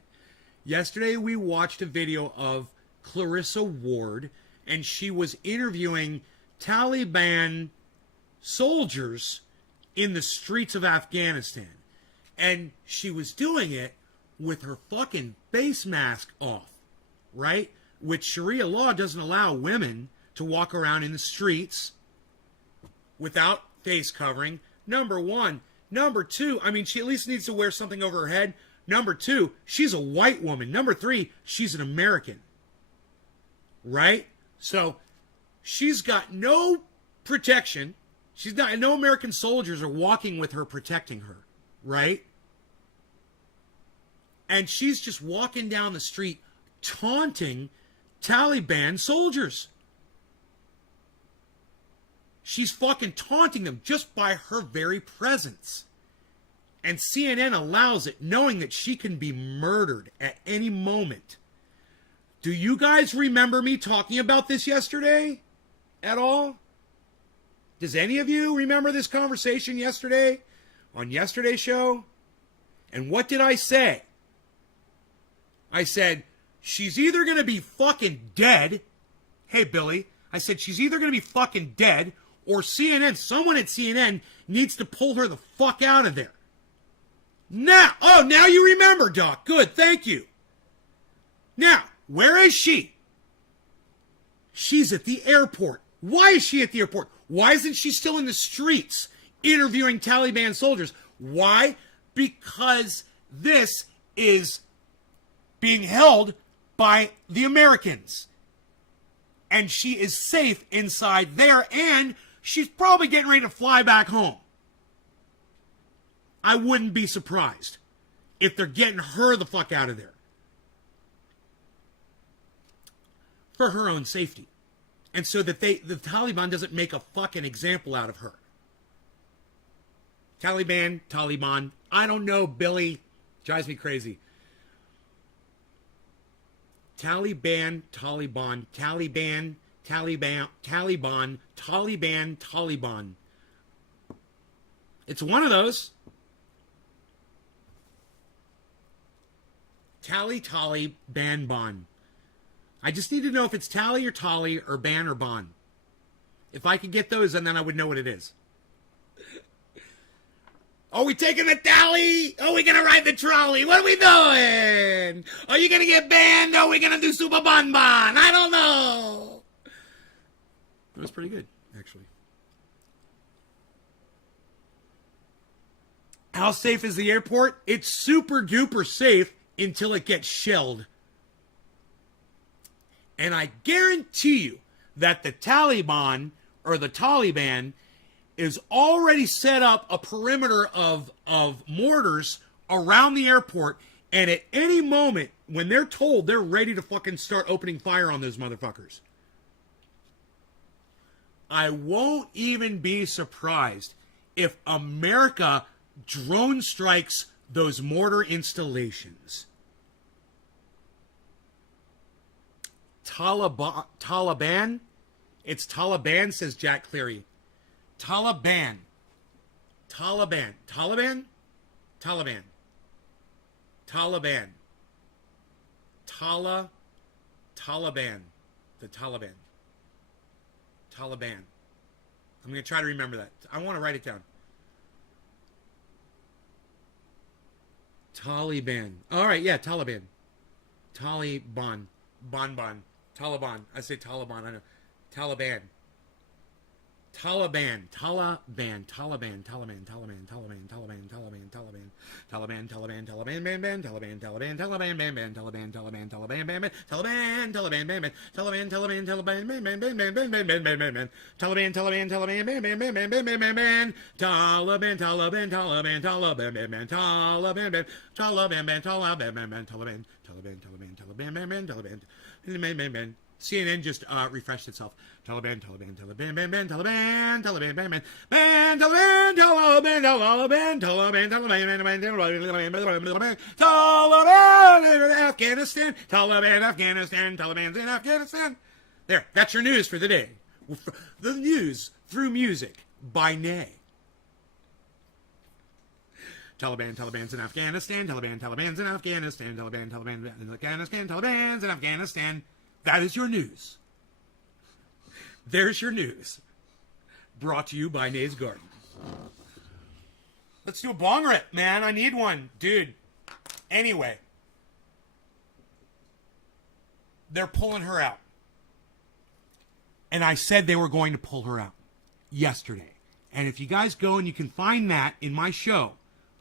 Yesterday we watched a video of Clarissa Ward, and she was interviewing Taliban soldiers in the streets of Afghanistan. And she was doing it with her fucking face mask off, right? Which Sharia law doesn't allow women to walk around in the streets without face covering. Number one. Number two, I mean, she at least needs to wear something over her head. Number two, she's a white woman. Number three, she's an American. Right? So she's got no protection. No American soldiers are walking with her protecting her. Right? And she's just walking down the street taunting Taliban soldiers. She's fucking taunting them just by her very presence. And CNN allows it, knowing that she can be murdered at any moment. Do you guys remember me talking about this yesterday at all? Does any of you remember this conversation yesterday on yesterday's show? And what did I say? I said, she's either going to be fucking dead. Hey, Billy. I said, she's either going to be fucking dead or someone at CNN needs to pull her the fuck out of there. Now you remember, Doc. Good, thank you. Now, where is she? She's at the airport. Why is she at the airport? Why isn't she still in the streets interviewing Taliban soldiers? Why? Because this is being held by the Americans. And she is safe inside there, and she's probably getting ready to fly back home. I wouldn't be surprised if they're getting her the fuck out of there. For her own safety. And so that the Taliban doesn't make a fucking example out of her. Taliban, I don't know, Billy. Drives me crazy. Taliban, Taliban, Taliban, Taliban, Taliban. It's one of those. Tali, ban, bon. I just need to know if it's tally or tally or ban or bon. If I could get those, and then I would know what it is. Are we taking the tally? Are we going to ride the trolley? What are we doing? Are you going to get banned? Or are we going to do Super Bon Bon? I don't know. That was pretty good, actually. How safe is the airport? It's super duper safe until it gets shelled. And I guarantee you that the Taliban or the Taliban is already set up a perimeter of mortars around the airport, and at any moment when they're told, they're ready to fucking start opening fire on those motherfuckers. I won't even be surprised if America drone strikes those mortar installations. Taliban? It's Taliban, says Jack Cleary. Taliban. Taliban. Taliban? Taliban. Taliban. Taliban. The Taliban. Taliban. I'm going to try to remember that. I want to write it down. Taliban. All right, yeah, Taliban. Taliban. Bon. Taliban. I say Taliban. I know. Taliban. Taliban, ban, ban, ban, CNN just refreshed itself. Taliban, ban, ban, Taliban, ban, ban, Taliban, Afghanistan, Taliban's in Afghanistan. There, that's your news for the day. The news through music by Nay. Taliban's in Afghanistan, Taliban's in Afghanistan, Taliban's in Afghanistan, Taliban's in Afghanistan. That is your news. There's your news. Brought to you by Nay's Garden. Let's do a bong rip, man. I need one. Dude. Anyway. They're pulling her out. And I said they were going to pull her out yesterday. And if you guys go and you can find that in my show,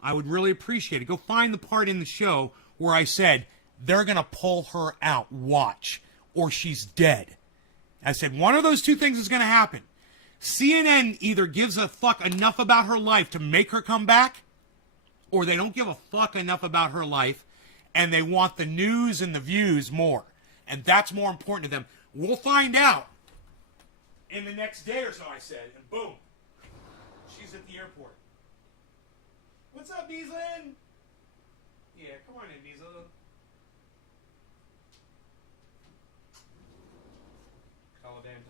I would really appreciate it. Go find the part in the show where I said, they're going to pull her out. Watch. Or she's dead. I said, one of those two things is going to happen. CNN either gives a fuck enough about her life to make her come back, or they don't give a fuck enough about her life, and they want the news and the views more. And that's more important to them. We'll find out in the next day or so, I said. And boom, she's at the airport. What's up, Beaslin? Yeah, come on in, Beaslin. Taliban's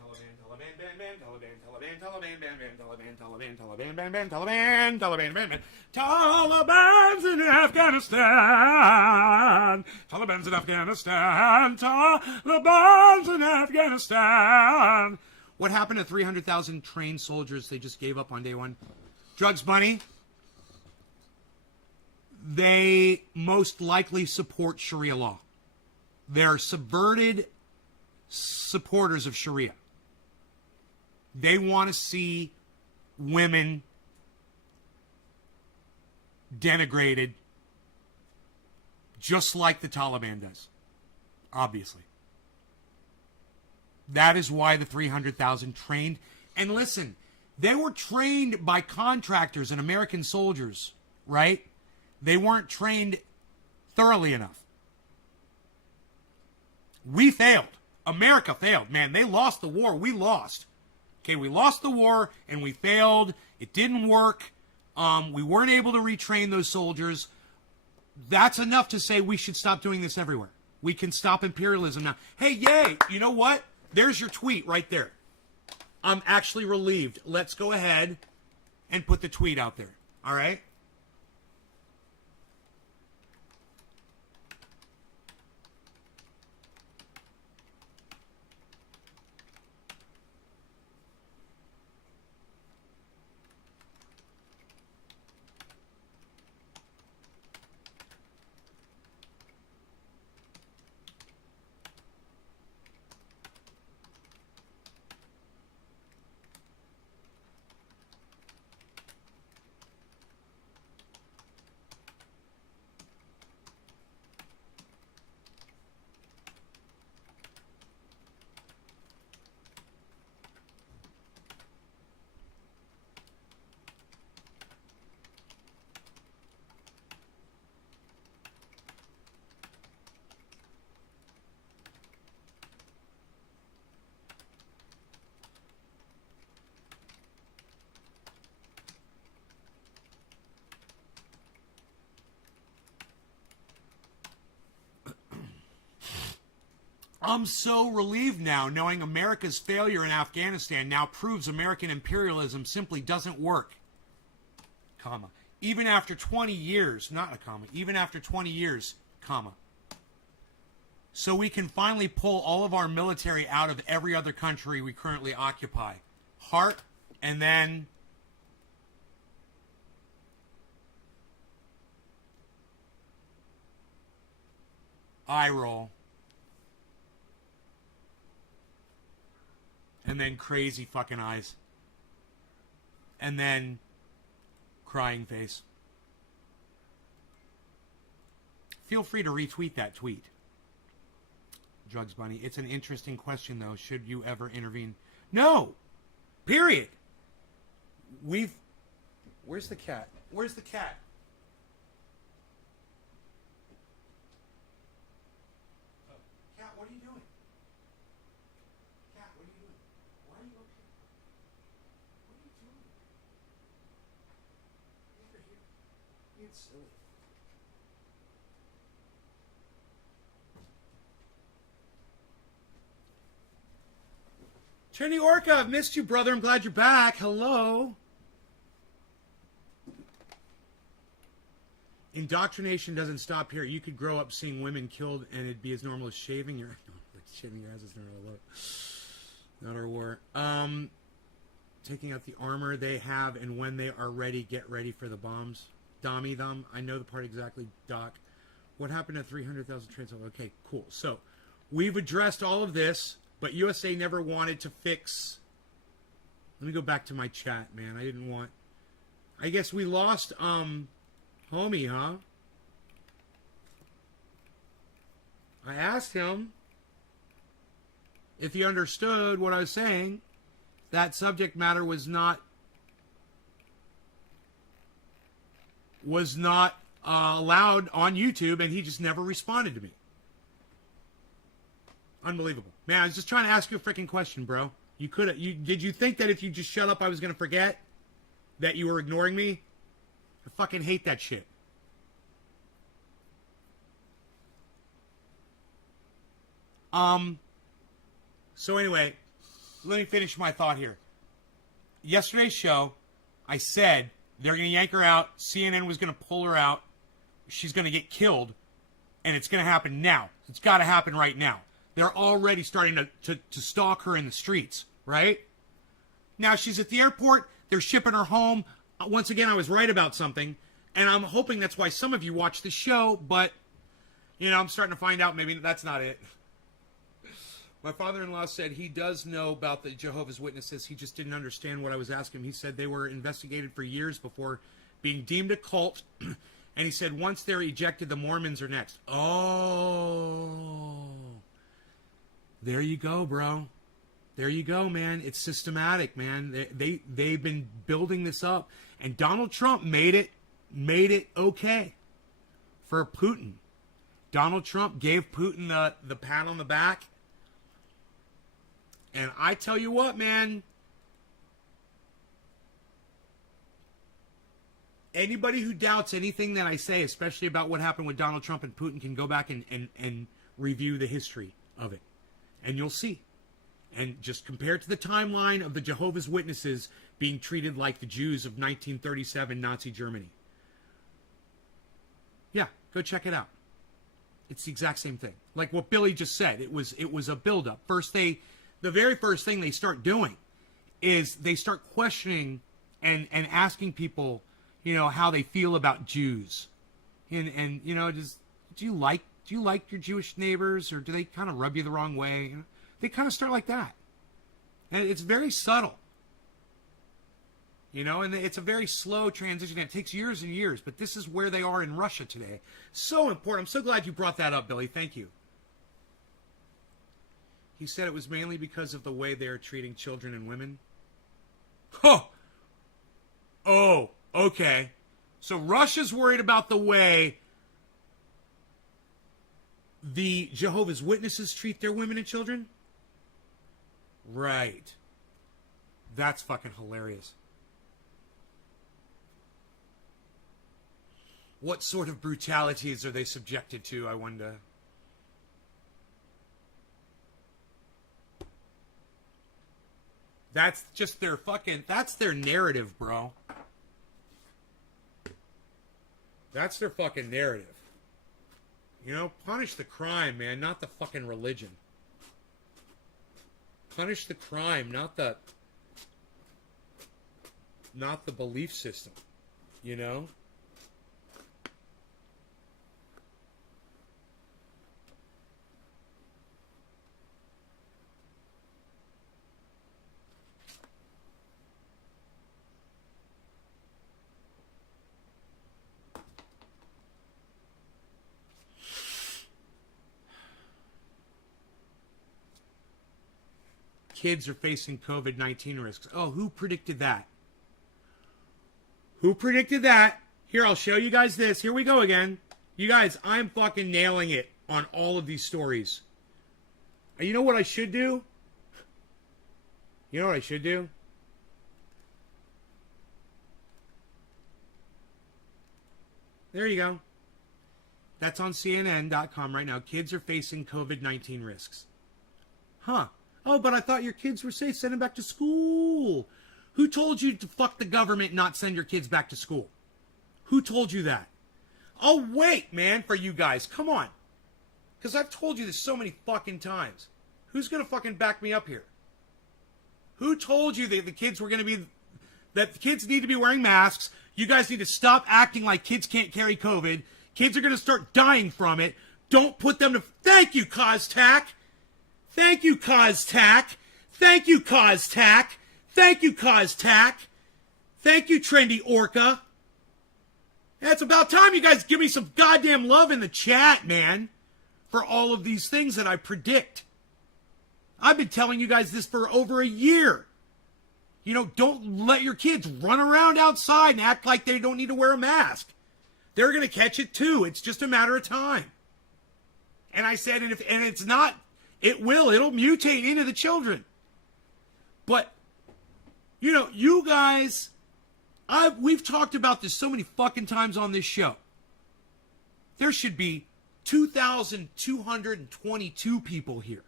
in Afghanistan. Taliban's in Afghanistan. Taliban's in Afghanistan. What happened to 300,000 trained soldiers they just gave up on day one? Drugs Bunny. They most likely support Sharia law. They're subverted supporters of Sharia. They want to see women denigrated just like the Taliban does, obviously. That is why the 300,000 trained. And listen, they were trained by contractors and American soldiers, right? They weren't trained thoroughly enough. We failed. America failed. Man, they lost the war. We lost. Okay, we lost the war and we failed. It didn't work. We weren't able to retrain those soldiers. That's enough to say we should stop doing this everywhere. We can stop imperialism now. Hey, yay! You know what? There's your tweet right there. I'm actually relieved. Let's go ahead and put the tweet out there. All right? I'm so relieved now knowing America's failure in Afghanistan now proves American imperialism simply doesn't work. Comma. Even after 20 years, not a comma, even after 20 years, comma. So we can finally pull all of our military out of every other country we currently occupy. Heart, and then eye roll. And then crazy fucking eyes. And then crying face. Feel free to retweet that tweet. Drugs Bunny. It's an interesting question, though. Should you ever intervene? No! Period. Where's the cat? Where's the cat? Cat, what are you doing? Cat, what are you doing? Why are you up here? What are you doing? Over here. You're silly. Trini Orca, I've missed you, brother. I'm glad you're back. Hello. Indoctrination doesn't stop here. You could grow up seeing women killed and it'd be as normal as shaving your shaving your ass is not our war. Taking out the armor they have, and when they are ready, get ready for the bombs. Dommy them. I know the part exactly, Doc. What happened to 300,000 trans? Okay, cool. So we've addressed all of this, but USA never wanted to fix. Let me go back to my chat, man. I didn't want. I guess we lost homie, huh? I asked him if he understood what I was saying. That subject matter was not allowed on YouTube, and he just never responded to me. Unbelievable, man. I was just trying to ask you a freaking question, bro. You could. Did you think that if you just shut up, I was gonna forget that you were ignoring me? I fucking hate that shit. So anyway, let me finish my thought here. Yesterday's show, I said they're going to yank her out. CNN was going to pull her out. She's going to get killed. And it's going to happen now. It's got to happen right now. They're already starting to stalk her in the streets, right? Now she's at the airport. They're shipping her home. Once again, I was right about something. And I'm hoping that's why some of you watch the show. But, you know, I'm starting to find out maybe that's not it. My father-in-law said he does know about the Jehovah's Witnesses. He just didn't understand what I was asking him. He said they were investigated for years before being deemed a cult. And he said once they're ejected, the Mormons are next. Oh. There you go, bro. There you go, man. It's systematic, man. They've been building this up. And Donald Trump made it okay for Putin. Donald Trump gave Putin the pat on the back. And I tell you what, man, anybody who doubts anything that I say, especially about what happened with Donald Trump and Putin, can go back and review the history of it. And you'll see. And just compare it to the timeline of the Jehovah's Witnesses being treated like the Jews of 1937 Nazi Germany. Yeah, go check it out. It's the exact same thing. Like what Billy just said, it was a buildup. The very first thing they start doing is they start questioning and asking people, how they feel about Jews. And do you like your Jewish neighbors, or do they kind of rub you the wrong way? They kind of start like that. And it's very subtle. And it's a very slow transition. It takes years and years, but this is where they are in Russia today. So important. I'm so glad you brought that up, Billy. Thank you. He said it was mainly because of the way they're treating children and women. Oh, okay. So Russia's worried about the way the Jehovah's Witnesses treat their women and children? Right. That's fucking hilarious. What sort of brutalities are they subjected to, I wonder? That's just that's their narrative, bro. That's their fucking narrative. Punish the crime, man, not the fucking religion. Punish the crime, not the belief system, Kids are facing COVID-19 risks. Oh, who predicted that? Who predicted that? Here, I'll show you guys this. Here we go again. You guys, I'm fucking nailing it on all of these stories. And you know what I should do? You know what I should do? There you go. That's on CNN.com right now. Kids are facing COVID-19 risks. Huh. Oh, but I thought your kids were safe. Send them back to school. Who told you to fuck the government and not send your kids back to school? Who told you that? I'll wait, man, for you guys. Come on. Because I've told you this so many fucking times. Who's going to fucking back me up here? Who told you that the kids need to be wearing masks? You guys need to stop acting like kids can't carry COVID. Kids are going to start dying from it. Don't put them to... Thank you, Koztak. Thank you, Koztak. Thank you, Koztak. Thank you, Koztak. Thank you, Trendy Orca. It's about time you guys give me some goddamn love in the chat, man, for all of these things that I predict. I've been telling you guys this for over a year. Don't let your kids run around outside and act like they don't need to wear a mask. They're going to catch it too. It's just a matter of time. And I said, and it's not... It'll mutate into the children. But, you guys, we've talked about this so many fucking times on this show. There should be 2,222 people here.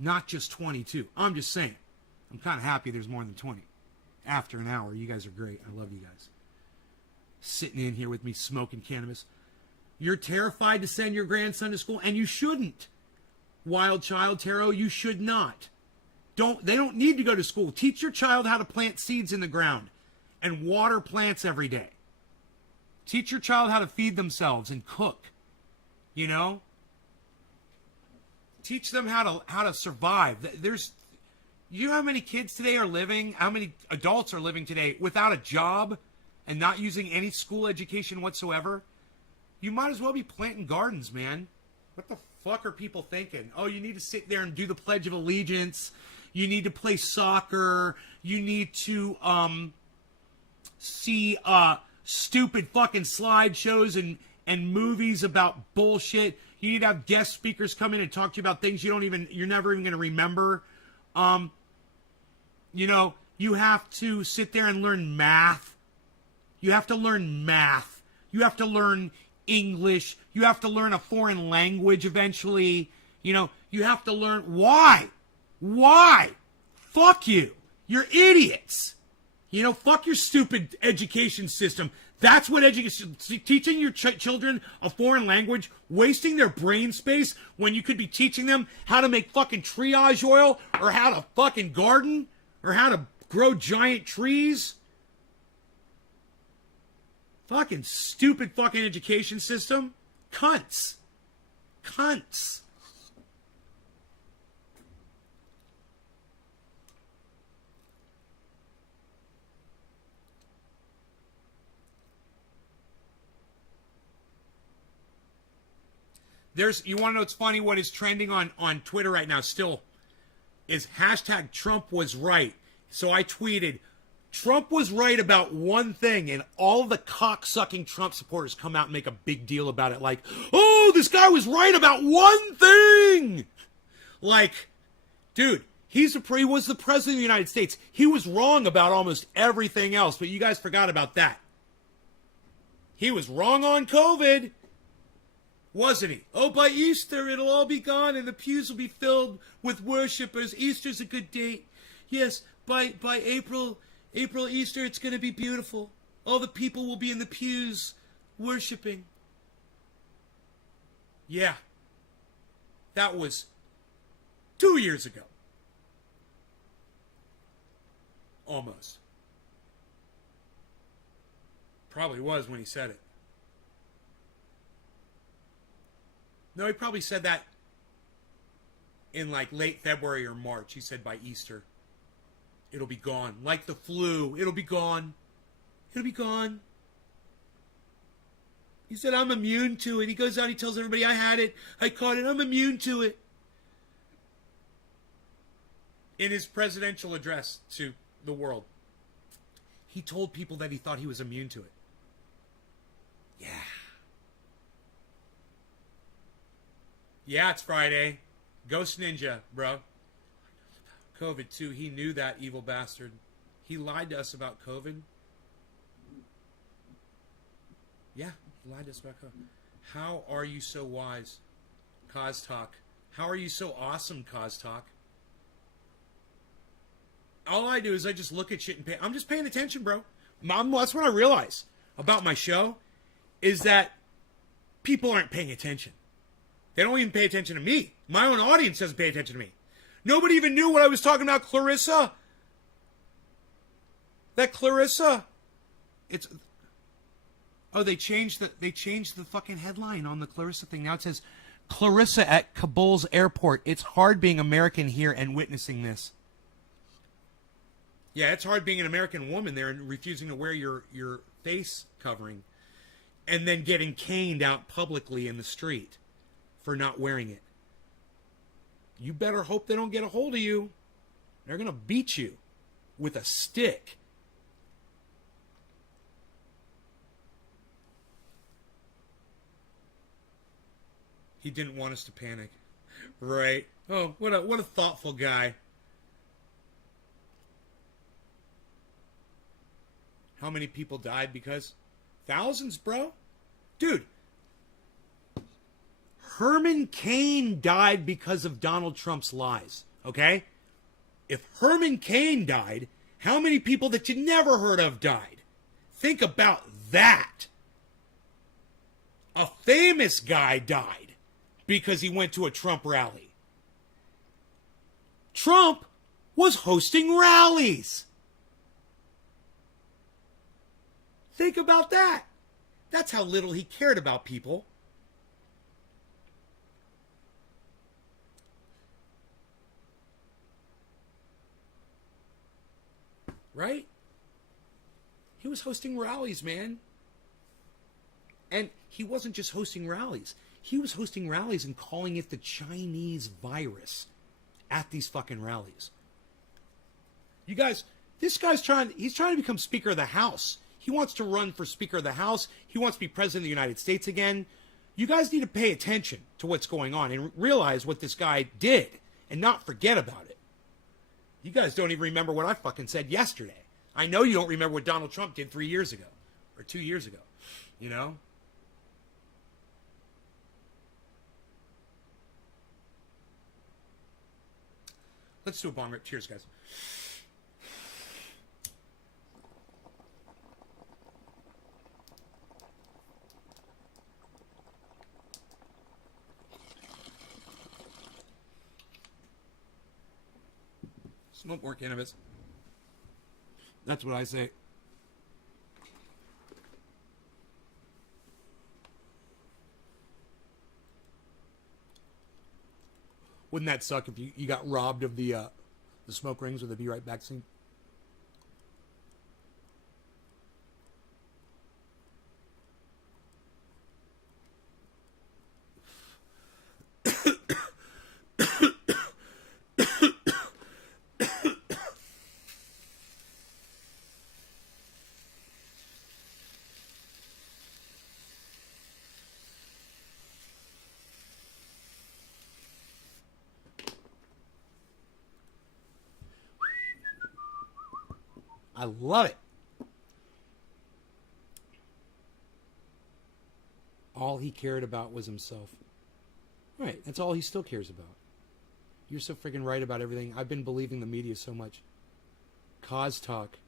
Not just 22. I'm just saying. I'm kind of happy there's more than 20. After an hour, you guys are great. I love you guys. Sitting in here with me smoking cannabis. You're terrified to send your grandson to school, and you shouldn't. Wild child, Taro, you should not. They don't need to go to school. Teach your child how to plant seeds in the ground and water plants every day. Teach your child how to feed themselves and cook. Teach them how to survive. You know how many kids today are living, how many adults are living today without a job and not using any school education whatsoever? You might as well be planting gardens, man. What the fuck are people thinking? Oh, you need to sit there and do the Pledge of Allegiance. You need to play soccer. You need to see stupid fucking slideshows and movies about bullshit. You need to have guest speakers come in and talk to you about things you're never even going to remember. You have to sit there and learn math. You have to learn math. You have to learn English. You have to learn a foreign language eventually. You have to learn why. Why? Fuck you. You're idiots. You know, fuck your stupid education system. That's what education, teaching your children a foreign language, wasting their brain space when you could be teaching them how to make fucking triage oil or how to fucking garden or how to grow giant trees. Fucking stupid fucking education system. Cunts. Cunts. You want to know what's funny? What is trending on Twitter right now still is hashtag Trump was right. So I tweeted, Trump was right about one thing, and all the cock-sucking Trump supporters come out and make a big deal about it. Like, oh, this guy was right about one thing. Like, dude, he was the president of the United States. He was wrong about almost everything else, but you guys forgot about that. He was wrong on COVID. Wasn't he? Oh, by Easter, it'll all be gone and the pews will be filled with worshipers. Easter's a good date. Yes, by April, Easter, it's going to be beautiful. All the people will be in the pews worshiping. Yeah. That was 2 years ago. Almost. Probably was when he said it. No, he probably said that in like late February or March. He said by Easter, it'll be gone. Like the flu, it'll be gone. It'll be gone. He said, I'm immune to it. He goes out, he tells everybody, I had it, I caught it, I'm immune to it. In his presidential address to the world, he told people that he thought he was immune to it. Yeah. Yeah, it's Friday. Ghost Ninja, bro. COVID too. He knew that, evil bastard. He lied to us about COVID. Yeah, he lied to us about COVID. How are you so wise, Cos Talk? How are you so awesome, Cos Talk? All I do is I just look at shit and pay. I'm just paying attention, bro. That's what I realize about my show is that people aren't paying attention. They don't even pay attention to me. My own audience doesn't pay attention to me. Nobody even knew what I was talking about, Clarissa. That Clarissa. It's. Oh, they changed the fucking headline on the Clarissa thing. Now it says, Clarissa at Kabul's airport. It's hard being American here and witnessing this. Yeah, it's hard being an American woman there and refusing to wear your face covering and then getting caned out publicly in the street for not wearing it. You better hope they don't get a hold of you. They're going to beat you with a stick. He didn't want us to panic. Right. Oh, what a thoughtful guy. How many people died because? Thousands, bro. Dude. Herman Cain died because of Donald Trump's lies. Okay? If Herman Cain died, how many people that you never heard of died? Think about that. A famous guy died because he went to a Trump rally. Trump was hosting rallies. Think about that. That's how little he cared about people. Right? He was hosting rallies, man. And he wasn't just hosting rallies. He was hosting rallies and calling it the Chinese virus at these fucking rallies. You guys, this guy's he's trying to become Speaker of the House. He wants to run for Speaker of the House. He wants to be President of the United States again. You guys need to pay attention to what's going on and realize what this guy did and not forget about it. You guys don't even remember what I fucking said yesterday. I know you don't remember what Donald Trump did 3 years ago or 2 years ago, you know? Let's do a bong rip. Cheers, guys. Smoke more cannabis. That's what I say. Wouldn't that suck if you got robbed of the smoke rings or the Be Right Back scene? I love it. All he cared about was himself. Right, that's all he still cares about. You're so freaking right about everything. I've been believing the media so much. Cause talk.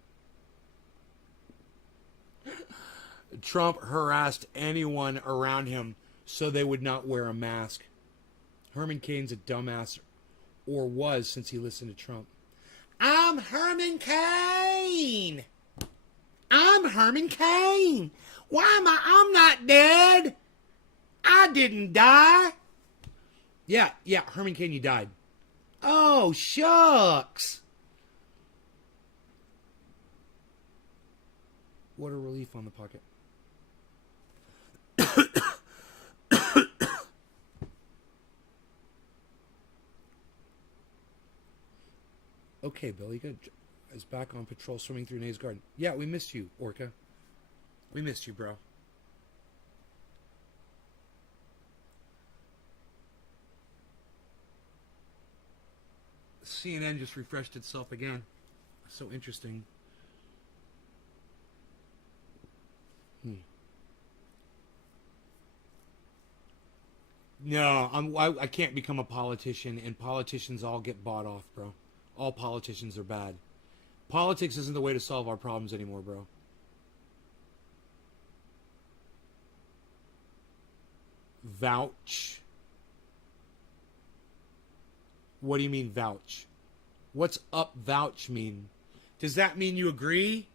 Trump harassed anyone around him so they would not wear a mask. Herman Cain's a dumbass, or was since he listened to Trump. I'm Herman Cain. I'm Herman Cain. Why am I? I'm not dead. I didn't die. Yeah, Herman Cain, you died. Oh, shucks. What a relief on the pocket. Okay, Billy, good. Is back on patrol swimming through Nays Garden. Yeah, we missed you, Orca. We missed you, bro. CNN just refreshed itself again. So interesting. No, I can't become a politician, and politicians all get bought off, bro. All politicians are bad. Politics isn't the way to solve our problems anymore, bro. Vouch. What do you mean, vouch? What's up, vouch mean? Does that mean you agree?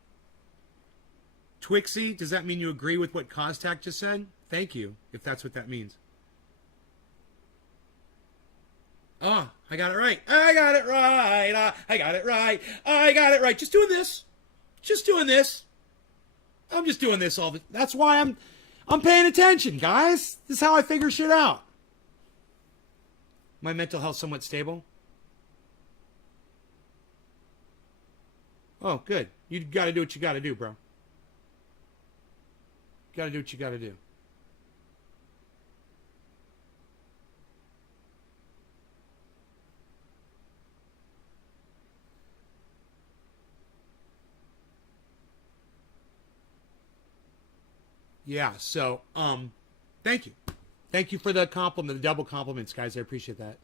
Twixie, does that mean you agree with what Costac just said? Thank you, if that's what that means. Oh, I got it right. I got it right. I got it right. I got it right. Just doing this. Just doing this. I'm just doing this all the... That's why I'm paying attention, guys. This is how I figure shit out. My mental health somewhat stable. Oh, good. You got to do what you got to do, bro. Got to do what you got to do. Yeah, so, thank you. Thank you for the compliment, the double compliments, guys. I appreciate that.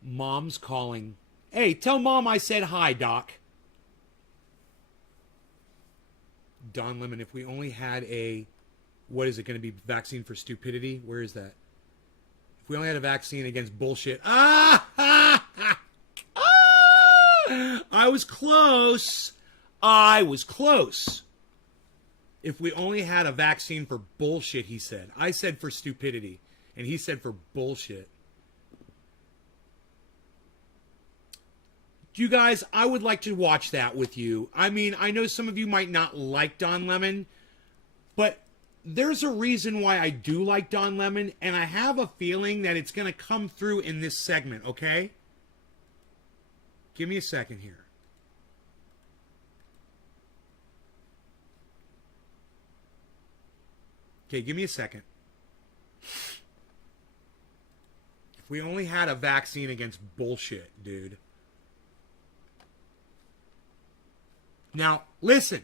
Mom's calling. Hey, tell Mom I said hi, Doc. Don Lemon, if we only had a, what is it going to be, vaccine for stupidity? Where is that? If we only had a vaccine against bullshit. I was close. I was close. If we only had a vaccine for bullshit, he said. I said for stupidity, and he said for bullshit. You guys, I would like to watch that with you. I mean, I know some of you might not like Don Lemon, but there's a reason why I do like Don Lemon, and I have a feeling that it's going to come through in this segment, okay? Give me a second here. Okay, give me a second. If we only had a vaccine against bullshit, dude. Now, listen.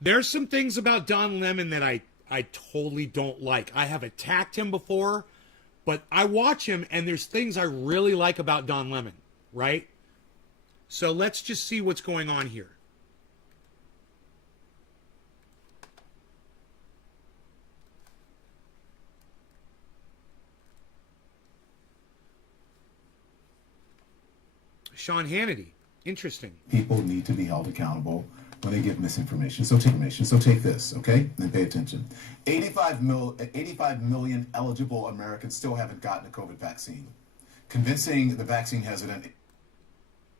There's some things about Don Lemon that I I totally don't like. I have attacked him before, but I watch him and there's things I really like about Don Lemon, right? So let's just see what's going on here. Sean Hannity. Interesting. People need to be held accountable when they give misinformation. So take this, okay? And pay attention. 85 million eligible Americans still haven't gotten a COVID vaccine. Convincing the vaccine hesitant.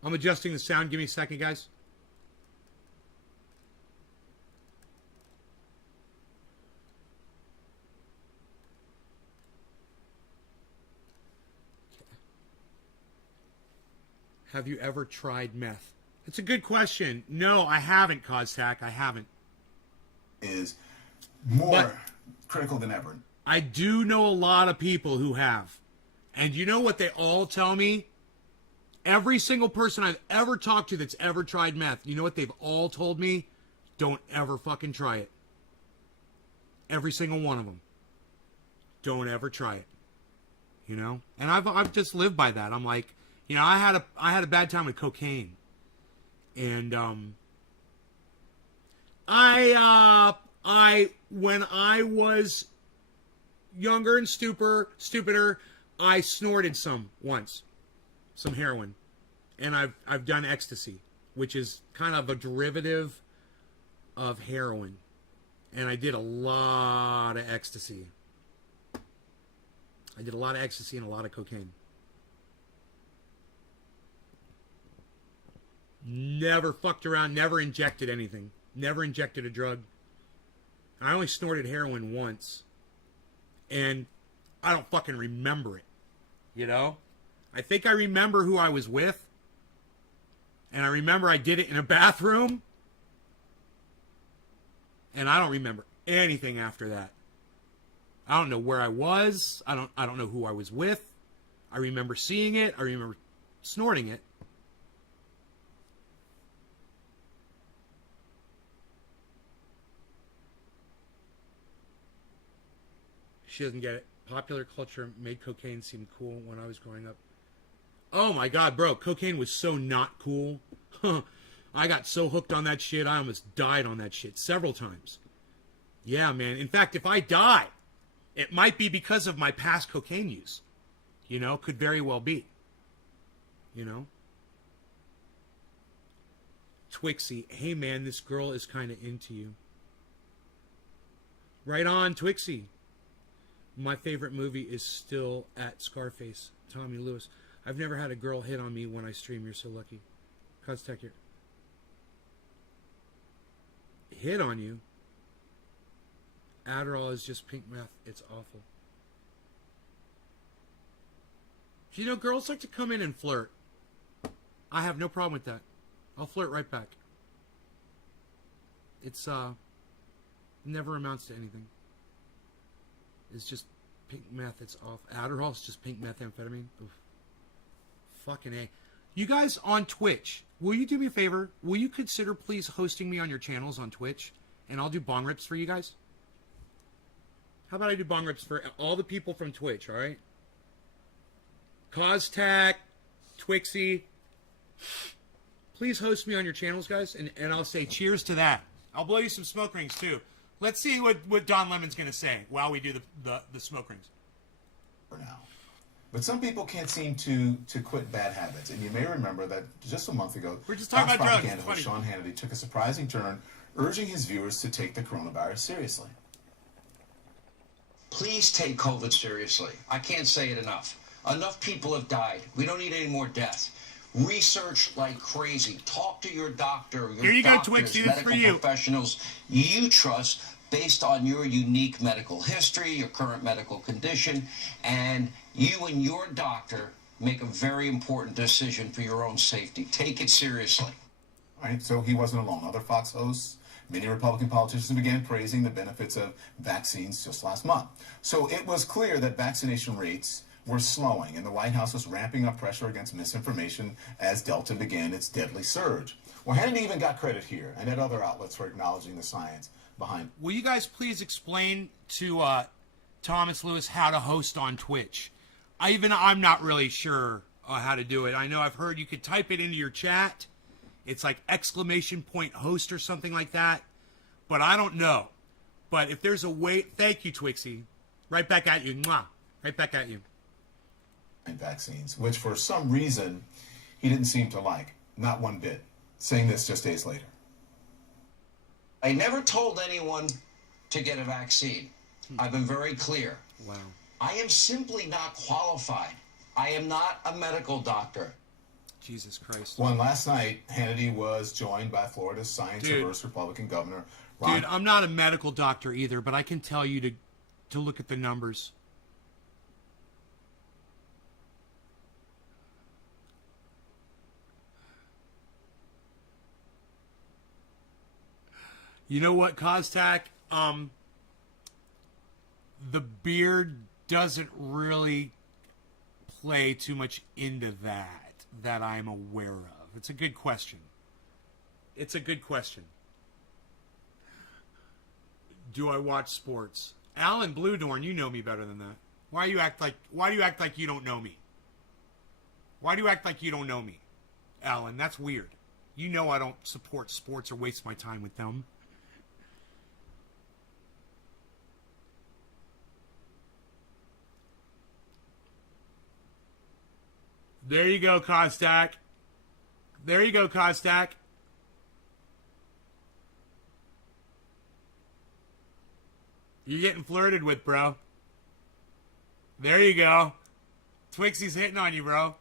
I'm adjusting the sound. Give me a second, guys. Have you ever tried meth? It's a good question. No, I haven't, Cossack. I haven't. Is more But critical than ever. I do know a lot of people who have. And you know what they all tell me? Every single person I've ever talked to that's ever tried meth, you know what they've all told me? Don't ever fucking try it. Every single one of them. Don't ever try it. You know? And I've just lived by that. I'm like, you know, I had a bad time with cocaine. And when I was younger and stupider, I snorted some heroin. And I've done ecstasy, which is kind of a derivative of heroin. And I did a lot of ecstasy. I did a lot of ecstasy and a lot of cocaine. Never fucked around, never injected anything. Never injected a drug. I only snorted heroin once. And I don't fucking remember it. You know? I think I remember who I was with. And I remember I did it in a bathroom. And I don't remember anything after that. I don't know where I was. I don't know who I was with. I remember seeing it. I remember snorting it. She doesn't get it. Popular culture made cocaine seem cool when I was growing up. Oh my God, bro. Cocaine was so not cool. I got so hooked on that shit, I almost died on that shit several times. Yeah, man. In fact, if I die, it might be because of my past cocaine use. You know, could very well be. You know? Twixie, hey man, this girl is kind of into you. Right on, Twixie. My favorite movie is still at Scarface, Tommy Lewis. I've never had a girl hit on me when I stream. You're so lucky. Costek here. Hit on you? Adderall is just pink meth. It's awful. You know, girls like to come in and flirt. I have no problem with that. I'll flirt right back. It's, never amounts to anything. It's just pink meth. It's off. Adderall is just pink methamphetamine. Oof. Fucking A. You guys on Twitch, will you do me a favor? Will you consider please hosting me on your channels on Twitch? And I'll do bong rips for you guys? How about I do bong rips for all the people from Twitch, alright? Costak, Twixie. Please host me on your channels, guys, and I'll say cheers to that. I'll blow you some smoke rings, too. Let's see what Don Lemon's going to say while we do the smoke rings. For now. But some people can't seem to quit bad habits. And you may remember that just a month ago, we're just talking about drugs. Propaganda host Sean Hannity took a surprising turn, urging his viewers to take the coronavirus seriously. Please take COVID seriously. I can't say it enough. Enough people have died. We don't need any more deaths. Research like crazy. Talk to your doctor, your Here you doctors, go, Twixie, that's for medical you. professionals you trust based on your unique medical history, your current medical condition, and you and your doctor make a very important decision for your own safety. Take it seriously. All right, so he wasn't alone. Other Fox hosts, many Republican politicians began praising the benefits of vaccines just last month. So it was clear that vaccination rates were slowing, and the White House was ramping up pressure against misinformation as Delta began its deadly surge. Well, Hannity even got credit here and at other outlets for acknowledging the science. behind. Will you guys please explain to Thomas Lewis how to host on Twitch? I'm not really sure how to do it. I know I've heard you could type it into your chat. It's like !host or something like that. But I don't know. But if there's a way, thank you, Twixie. Right back at you. Mwah. Right back at you. Vaccines, which for some reason he didn't seem to like, not one bit. Saying this just days later. I never told anyone to get a vaccine. I've been very clear. Wow. I am simply not qualified. I am not a medical doctor. Jesus Christ. One last night, Hannity was joined by Florida's science-averse Republican governor, Ron. Dude, I'm not a medical doctor either, but I can tell you to look at the numbers. You know what, Kostak? The beard doesn't really play too much into that I'm aware of. It's a good question. It's a good question. Do I watch sports? Alan Bluedorn, you know me better than that. Why do you act like you don't know me? Why do you act like you don't know me? Alan, that's weird. You know I don't support sports or waste my time with them. There you go, Kostak. There you go, Kostak. You're getting flirted with, bro. There you go. Twixie's hitting on you, bro.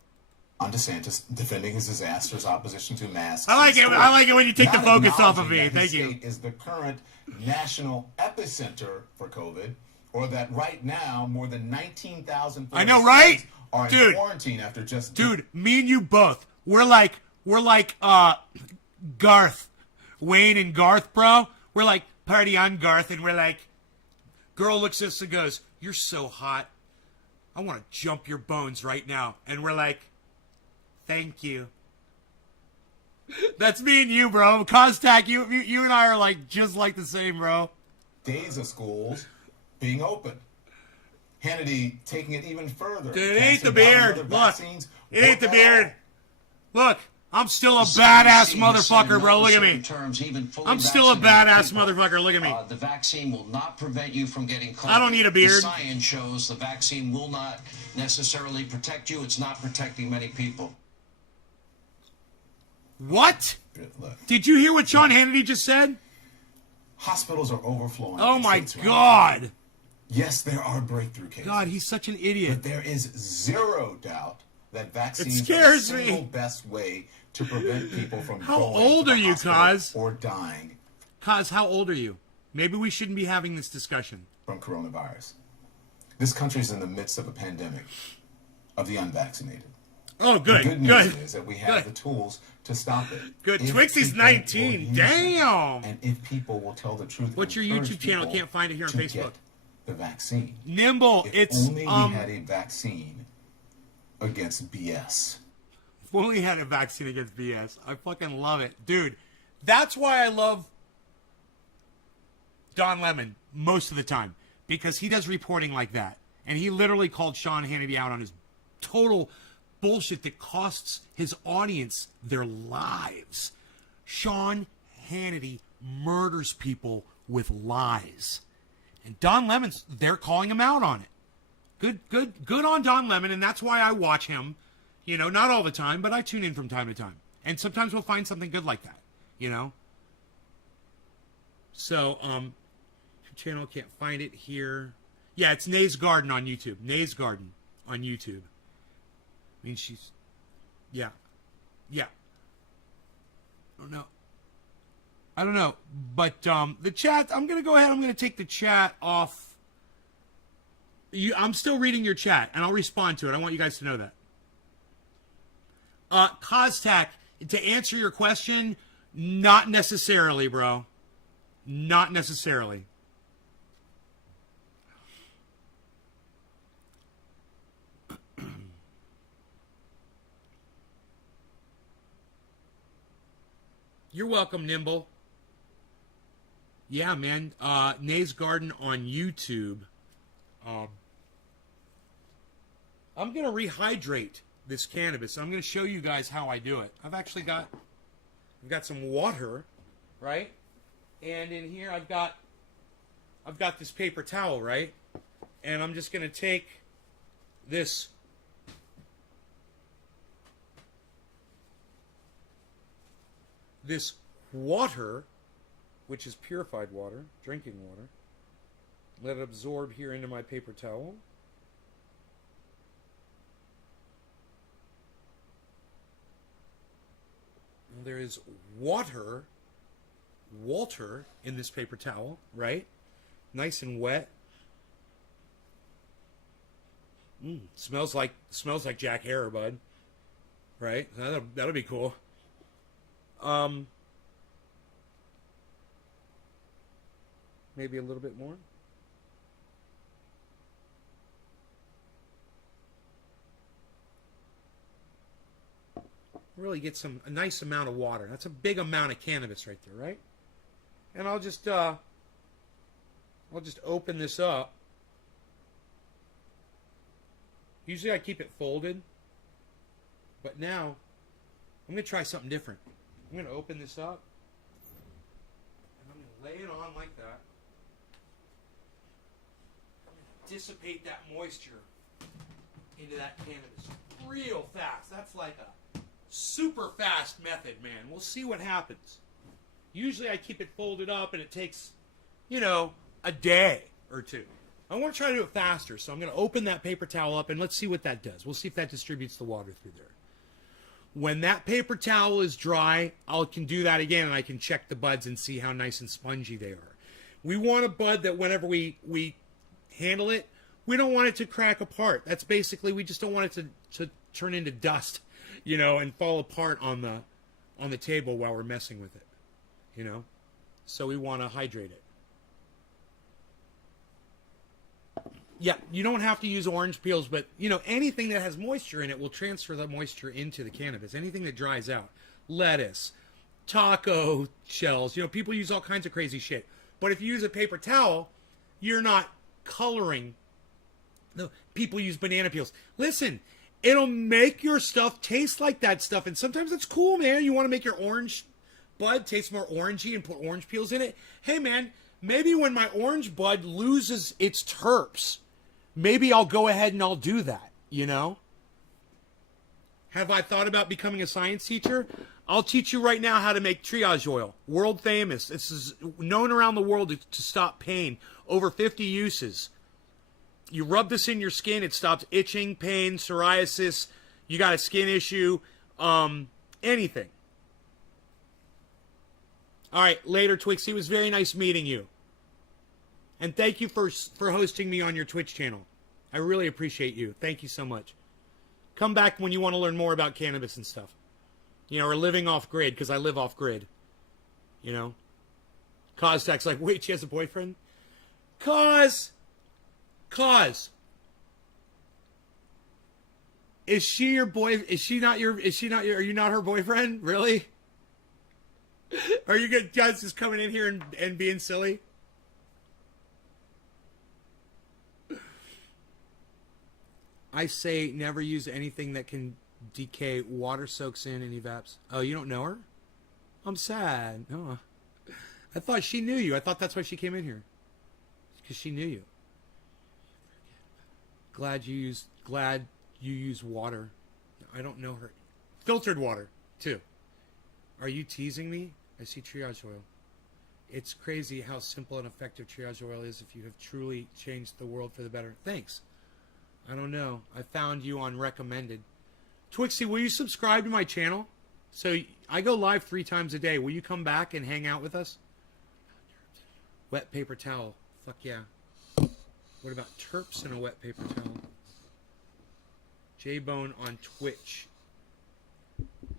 Ron DeSantis defending his disastrous opposition to masks. I like it. I like it when you take the Not focus off of me. acknowledging that Thank his you. state is the current national epicenter for COVID, or that right now more than 19,000 I know, right? are in Dude. quarantine after just Dude, me and you both. We're like Garth. Wayne and Garth, bro. We're like party on Garth, and we're like, girl looks at us and goes, "You're so hot. I want to jump your bones right now." And we're like, "Thank you." That's me and you, bro. Kostak, you and I are like just like the same, bro. days of schools being open. Hannity taking it even further. Dude, it ain't the casting doubt on beard. other Look, vaccines. it ain't What the the beard. hell? Look, I'm still a The badass CDC has said motherfucker, in bro. no Look at me. uncertain terms, even fully I'm still a vaccinated badass people, motherfucker. Look at me. The vaccine will not prevent you from getting COVID. I don't need a beard. The science shows the vaccine will not necessarily protect you. It's not protecting many people. What? Look, Did you hear what Sean Hannity just said? hospitals are overflowing. Oh in my states around God. the country. Yes, there are breakthrough cases. God, he's such an idiot. But there is zero doubt that vaccines scares are the single me. best way to prevent people from How going old to the are you, hospital Kaz? or dying Kaz, how old are you? Maybe we shouldn't be having this discussion. from coronavirus. This country is in the midst of a pandemic of the unvaccinated. Oh, The good, good news good. is that we have Good. the tools to stop it. Good. If Twixie's people will 19. use Damn. them, and if people will tell the truth. and What's your encourage YouTube channel? people Can't find it here on to Facebook. get the vaccine. Nimble, If it's only we had a vaccine against BS. if only had a vaccine against BS. I fucking love it. Dude, that's why I love Don Lemon most of the time. Because he does reporting like that. And he literally called Sean Hannity out on his total bullshit that costs his audience their lives. Sean Hannity murders people with lies. And Don Lemon's, they're calling him out on it. Good on Don Lemon, and that's why I watch him. You know, not all the time, but I tune in from time to time. And sometimes we'll find something good like that, you know? So, channel, can't find it here. Yeah, it's Nays Garden on YouTube. Nays Garden on YouTube. I mean, she's, yeah. I don't know. But the chat, I'm going to go ahead. I'm going to take the chat off. I'm still reading your chat, and I'll respond to it. I want you guys to know that. Kostak, to answer your question, not necessarily, bro. Not necessarily. You're welcome, Nimble. Yeah, man. Nays Garden on YouTube. I'm going to rehydrate this cannabis. I'm going to show you guys how I do it. I've got some water, right? And in here I've got this paper towel, right? And I'm just going to take this water, which is purified water, drinking water. Let it absorb here into my paper towel. And there is water in this paper towel, right? Nice and wet. Smells like Jack Herer, bud. Right? That'll be cool. Maybe a little bit more. Really get a nice amount of water. That's a big amount of cannabis right there, right? And I'll just open this up. Usually I keep it folded, but now I'm going to try something different. I'm going to open this up, and I'm going to lay it on like that. I'm going to dissipate that moisture into that cannabis real fast. That's like a super fast method, man. We'll see what happens. Usually I keep it folded up, and it takes, a day or two. I want to try to do it faster, so I'm going to open that paper towel up, and let's see what that does. We'll see if that distributes the water through there. When that paper towel is dry, I can do that again, and I can check the buds and see how nice and spongy they are. We want a bud that whenever we handle it, we don't want it to crack apart. That's basically, we just don't want it to turn into dust, and fall apart on the table while we're messing with it, So we want to hydrate it. Yeah, you don't have to use orange peels, but, anything that has moisture in it will transfer the moisture into the cannabis. Anything that dries out. Lettuce, taco shells, people use all kinds of crazy shit. But if you use a paper towel, you're not coloring. No, people use banana peels. Listen, it'll make your stuff taste like that stuff, and sometimes it's cool, man. You want to make your orange bud taste more orangey and put orange peels in it. Hey, man, maybe when my orange bud loses its terps, maybe I'll go ahead and I'll do that, Have I thought about becoming a science teacher? I'll teach you right now how to make triage oil. World famous. This is known around the world to stop pain. Over 50 uses. You rub this in your skin, it stops itching, pain, psoriasis. You got a skin issue, anything. All right, later, Twixie. It was very nice meeting you. And thank you for hosting me on your Twitch channel. I really appreciate you. Thank you so much. Come back when you want to learn more about cannabis and stuff. Or living off grid, because I live off grid. Koztek's like, wait, she has a boyfriend? Cause. Is she your boy? Are you not her boyfriend? Really? Are you guys just coming in here and being silly? I say never use anything that can decay. Water soaks in and evaps. Oh, you don't know her? I'm sad. No. I thought she knew you. I thought that's why she came in here. Because she knew you. Glad you use water. I don't know her. Filtered water, too. Are you teasing me? I see triage oil. It's crazy how simple and effective triage oil is if you have truly changed the world for the better. Thanks. I don't know. I found you on recommended. Twixie, will you subscribe to my channel? So I go live 3 times a day. Will you come back and hang out with us? Wet paper towel. Fuck yeah. What about terps in a wet paper towel? J-Bone on Twitch.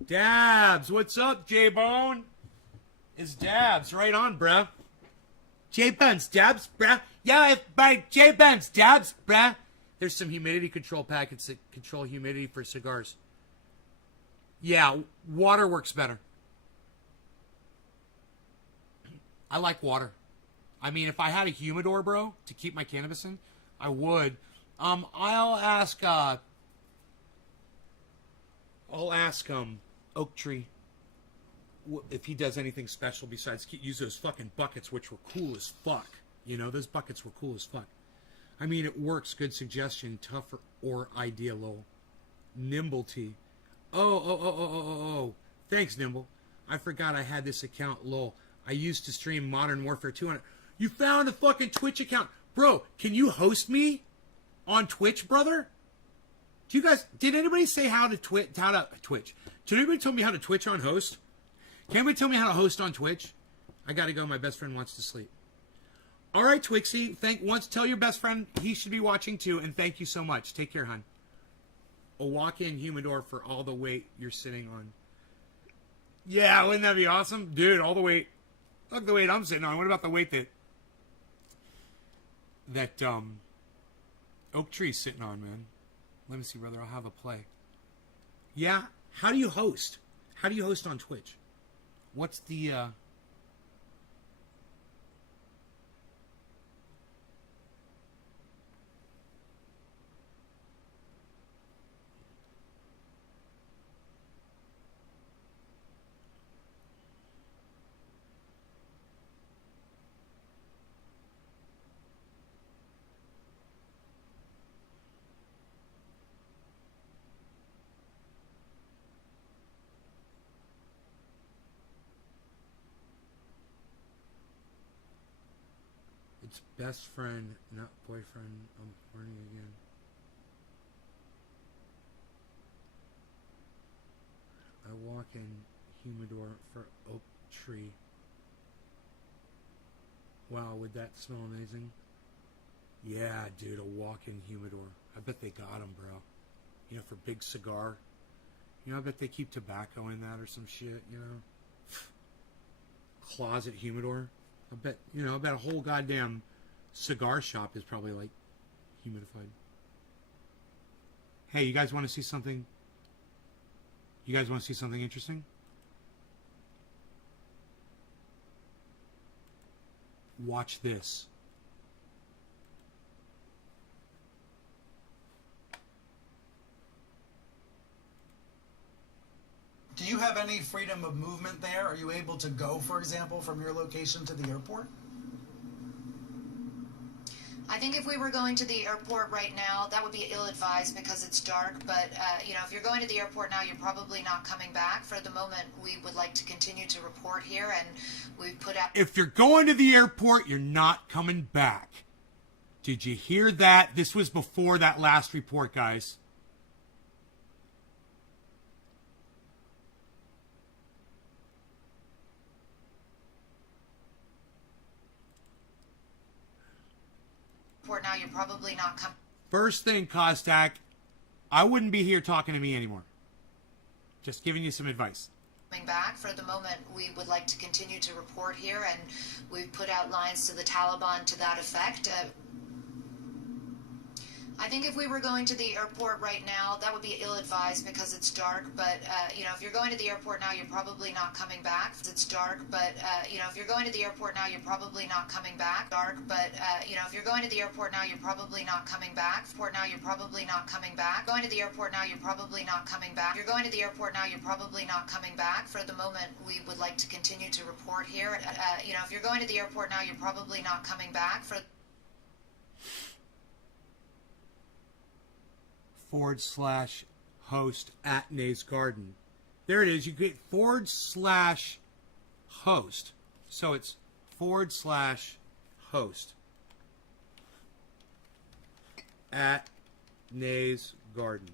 Dabs, what's up, J-Bone? It's Dabs, right on, bruh. J-Bone's Dabs, bruh. Yeah, J-Bone's Dabs, bruh. There's some humidity control packets that control humidity for cigars. Yeah, water works better. I like water. I mean, if I had a humidor, bro, to keep my cannabis in, I would. I'll ask Oak Tree if he does anything special besides use those fucking buckets, which were cool as fuck. You know, those buckets were cool as fuck. I mean, it works. Good suggestion. Tougher or idea, lol. Nimble T. Oh. Thanks, Nimble. I forgot I had this account, lol. I used to stream Modern Warfare 2 on it. You found a fucking Twitch account. Bro, can you host me on Twitch, brother? Do you guys, did anybody say how to Twitch? Did anybody tell me how to Twitch on host? Can anybody tell me how to host on Twitch? I gotta go. My best friend wants to sleep. All right, Twixie. Tell your best friend he should be watching too, and thank you so much. Take care, hon. A walk-in humidor for all the weight you're sitting on. Yeah, wouldn't that be awesome? Dude, all the weight. Look the weight I'm sitting on. What about the weight that Oak Tree's sitting on, man? Let me see, brother. I'll have a play. Yeah? How do you host? How do you host on Twitch? What's the It's best friend, not boyfriend. I'm horny again. I walk in humidor for Oak Tree. Wow, would that smell amazing? Yeah, dude, a walk-in humidor. I bet they got them, bro. You know, for big cigar. You know, I bet they keep tobacco in that or some shit, you know? Closet humidor. I bet a whole goddamn cigar shop is probably like humidified. Hey, you guys want to see something? You guys want to see something interesting? Watch this. Do you have any freedom of movement there? Are you able to go, for example, from your location to the airport? I think if we were going to the airport right now, that would be ill-advised because it's dark. But, if you're going to the airport now, you're probably not coming back. For the moment, we would like to continue to report here, and we've put out... If you're going to the airport, you're not coming back. Did you hear that? This was before that last report, guys. Now you're probably not coming. First thing, Kostak, I wouldn't be here talking to me anymore. Just giving you some advice. Back. For the moment, we would like to continue to report here, and we've put out lines to the Taliban to that effect. I think if we were going to the airport right now, that would be ill-advised because it's dark. But, if you're going to the airport now, you're probably not coming back. It's dark, but, if you're going to the airport now, you're probably not coming back. Dark, but, if you're going to the airport now, you're probably not coming back. Airport now, you're probably not coming back. Going to the airport now, you're probably not coming back. You're going to the airport now, you're probably not coming back. For the moment, we would like to continue to report here. If you're going to the airport now, you're probably not coming back. /host at Nays Garden. There it is. You get /host. So it's /host at Nays Garden.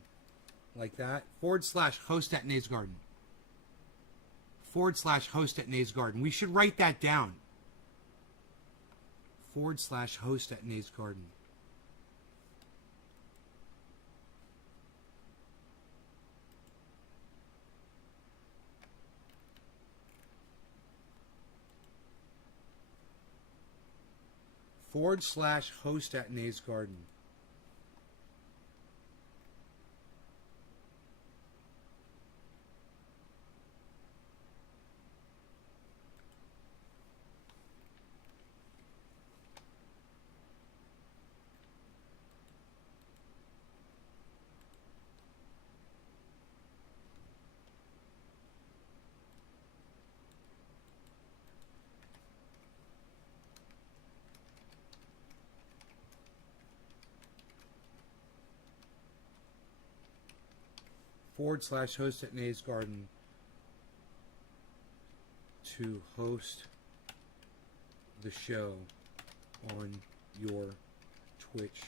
Like that. /host at Nays Garden. /host at Nays Garden. We should write that down. /host at Nays Garden. /host at Nays Garden. /host at Nays Garden to host the show on your Twitch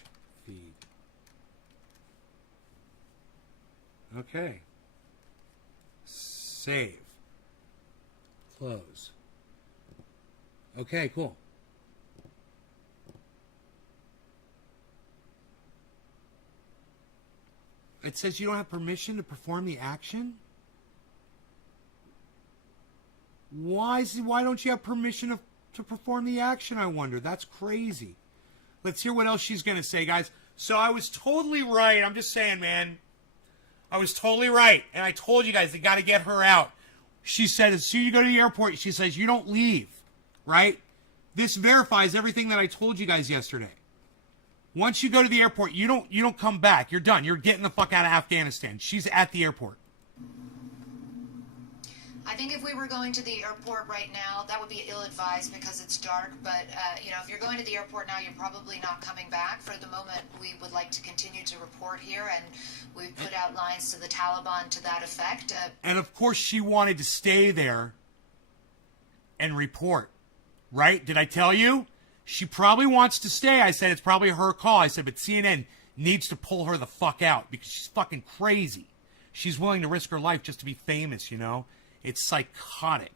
feed. Okay. Save. Close. Okay, cool. It says you don't have permission to perform the action? Why don't you have permission to perform the action, I wonder? That's crazy. Let's hear what else she's going to say, guys. So I was totally right. I'm just saying, man. I was totally right. And I told you guys, they got to get her out. She said, as soon as you go to the airport, she says, you don't leave, right? This verifies everything that I told you guys yesterday. Once you go to the airport, you don't come back. You're done. You're getting the fuck out of Afghanistan. She's at the airport. I think if we were going to the airport right now, that would be ill-advised because it's dark. But, if you're going to the airport now, you're probably not coming back. For the moment, we would like to continue to report here, and we've put out lines to the Taliban to that effect. And, of course, she wanted to stay there and report, right? Did I tell you? She probably wants to stay. I said it's probably her call. I said, but CNN needs to pull her the fuck out because she's fucking crazy. She's willing to risk her life just to be famous, you know? It's psychotic.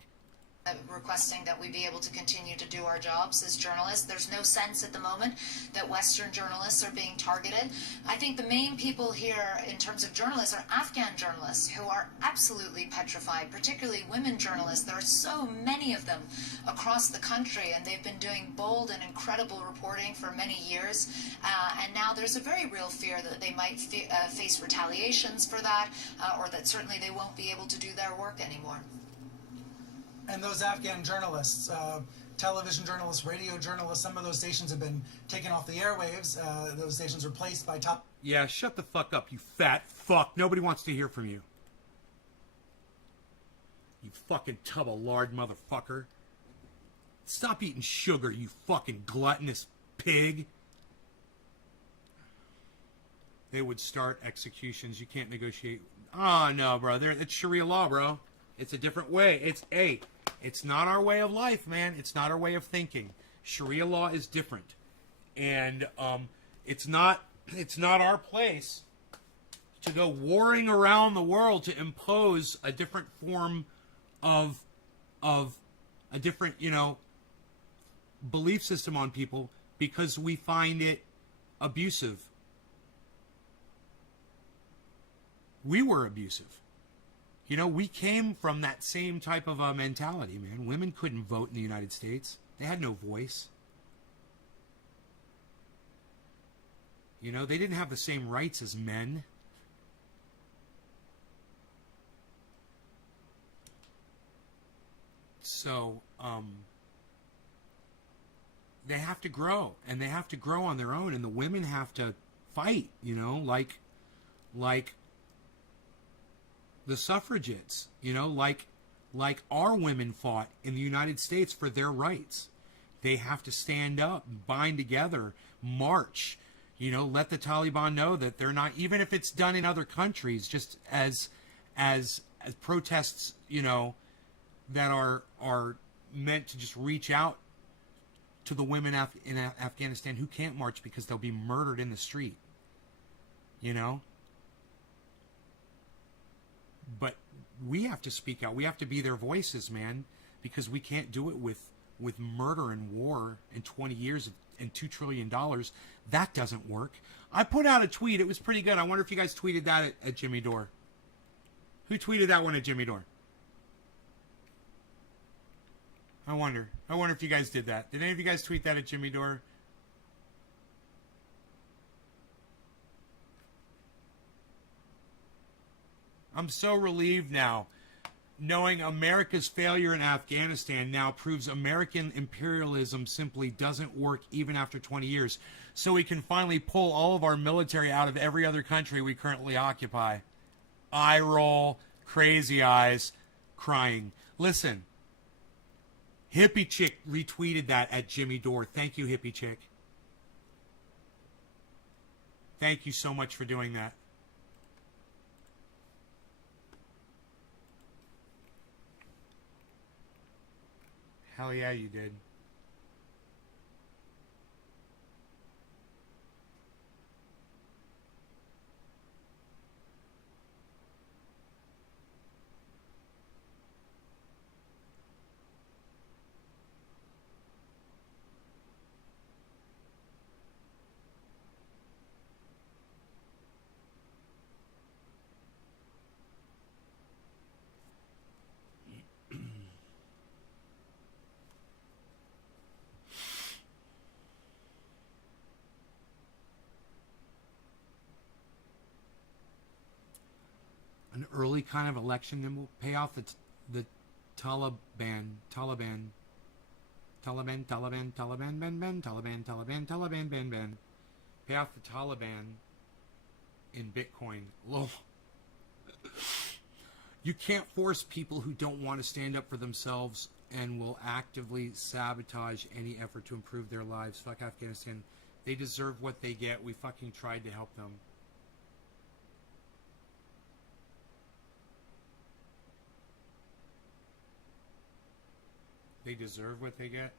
Requesting that we be able to continue to do our jobs as journalists. There's no sense at the moment that Western journalists are being targeted. I think the main people here in terms of journalists are Afghan journalists who are absolutely petrified, particularly women journalists. There are so many of them across the country, and they've been doing bold and incredible reporting for many years. And now there's a very real fear that they might face retaliations for that, or that certainly they won't be able to do their work anymore. And those Afghan journalists, television journalists, radio journalists, some of those stations have been taken off the airwaves. Those stations replaced by top. Yeah, shut the fuck up, you fat fuck. Nobody wants to hear from you. You fucking tub of lard motherfucker. Stop eating sugar, you fucking gluttonous pig. They would start executions. You can't negotiate. Oh, no, bro. It's Sharia law, bro. It's a different way. It's not our way of life, man. It's not our way of thinking. Sharia law is different. And it's not our place to go warring around the world to impose a different form of a different, belief system on people because we find it abusive. We were abusive. We came from that same type of mentality, man. Women couldn't vote in the United States. They had no voice. They didn't have the same rights as men. So, they have to grow, and they have to grow on their own, and the women have to fight, like the suffragettes, like our women fought in the United States for their rights. They have to stand up, bind together, march, let the Taliban know that they're not, even if it's done in other countries, just as protests, that are meant to just reach out to the women in Afghanistan who can't march because they'll be murdered in the street, But we have to speak out. We have to be their voices, man, because we can't do it with murder and war in 20 years and $2 trillion. That doesn't work. I put out a tweet. It was pretty good. I wonder if you guys tweeted that at Jimmy Dore. Who tweeted that one at Jimmy Dore? I wonder if you guys did that. Did any of you guys tweet that at Jimmy Dore? I'm so relieved now, knowing America's failure in Afghanistan now proves American imperialism simply doesn't work even after 20 years. So we can finally pull all of our military out of every other country we currently occupy. Eye roll, crazy eyes, crying. Listen, Hippie Chick retweeted that at Jimmy Dore. Thank you, Hippie Chick. Thank you so much for doing that. Hell yeah, you did. An early kind of election that will pay off the Taliban, ben, pay off the Taliban in Bitcoin. Lol. You can't force people who don't want to stand up for themselves and will actively sabotage any effort to improve their lives. Fuck Afghanistan. They deserve what they get. We fucking tried to help them. They deserve what they get?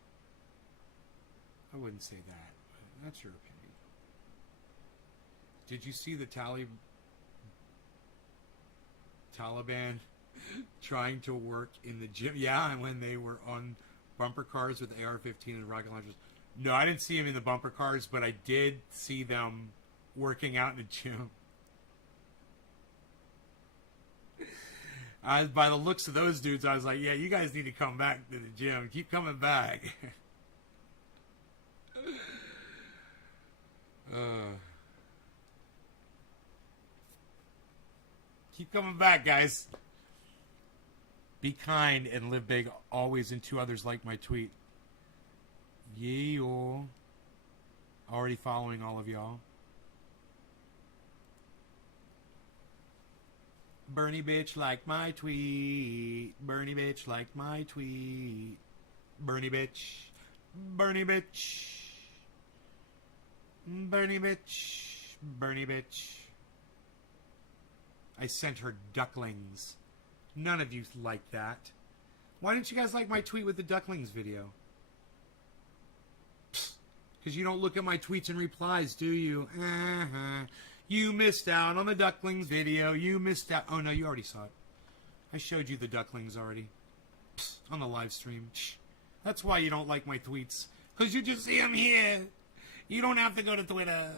I wouldn't say that. But that's your opinion. Did you see the Taliban trying to work in the gym? Yeah, and when they were on bumper cars with AR-15 and rocket launchers. No, I didn't see them in the bumper cars, but I did see them working out in the gym. By the looks of those dudes, I was like, yeah, you guys need to come back to the gym. Keep coming back. Keep coming back, guys. Be kind and live big always, and to others like my tweet. Yeah. Already following all of y'all. Bernie bitch like my tweet. Bernie bitch like my tweet. Bernie bitch. Bernie bitch. Bernie bitch. Bernie bitch. I sent her ducklings. None of you like that. Why didn't you guys like my tweet with the ducklings video? Because you don't look at my tweets and replies, do you? You missed out on the ducklings video. You missed out. Oh, no, you already saw it. I showed you the ducklings already. On the live stream. That's why you don't like my tweets. Because you just see them here. You don't have to go to Twitter.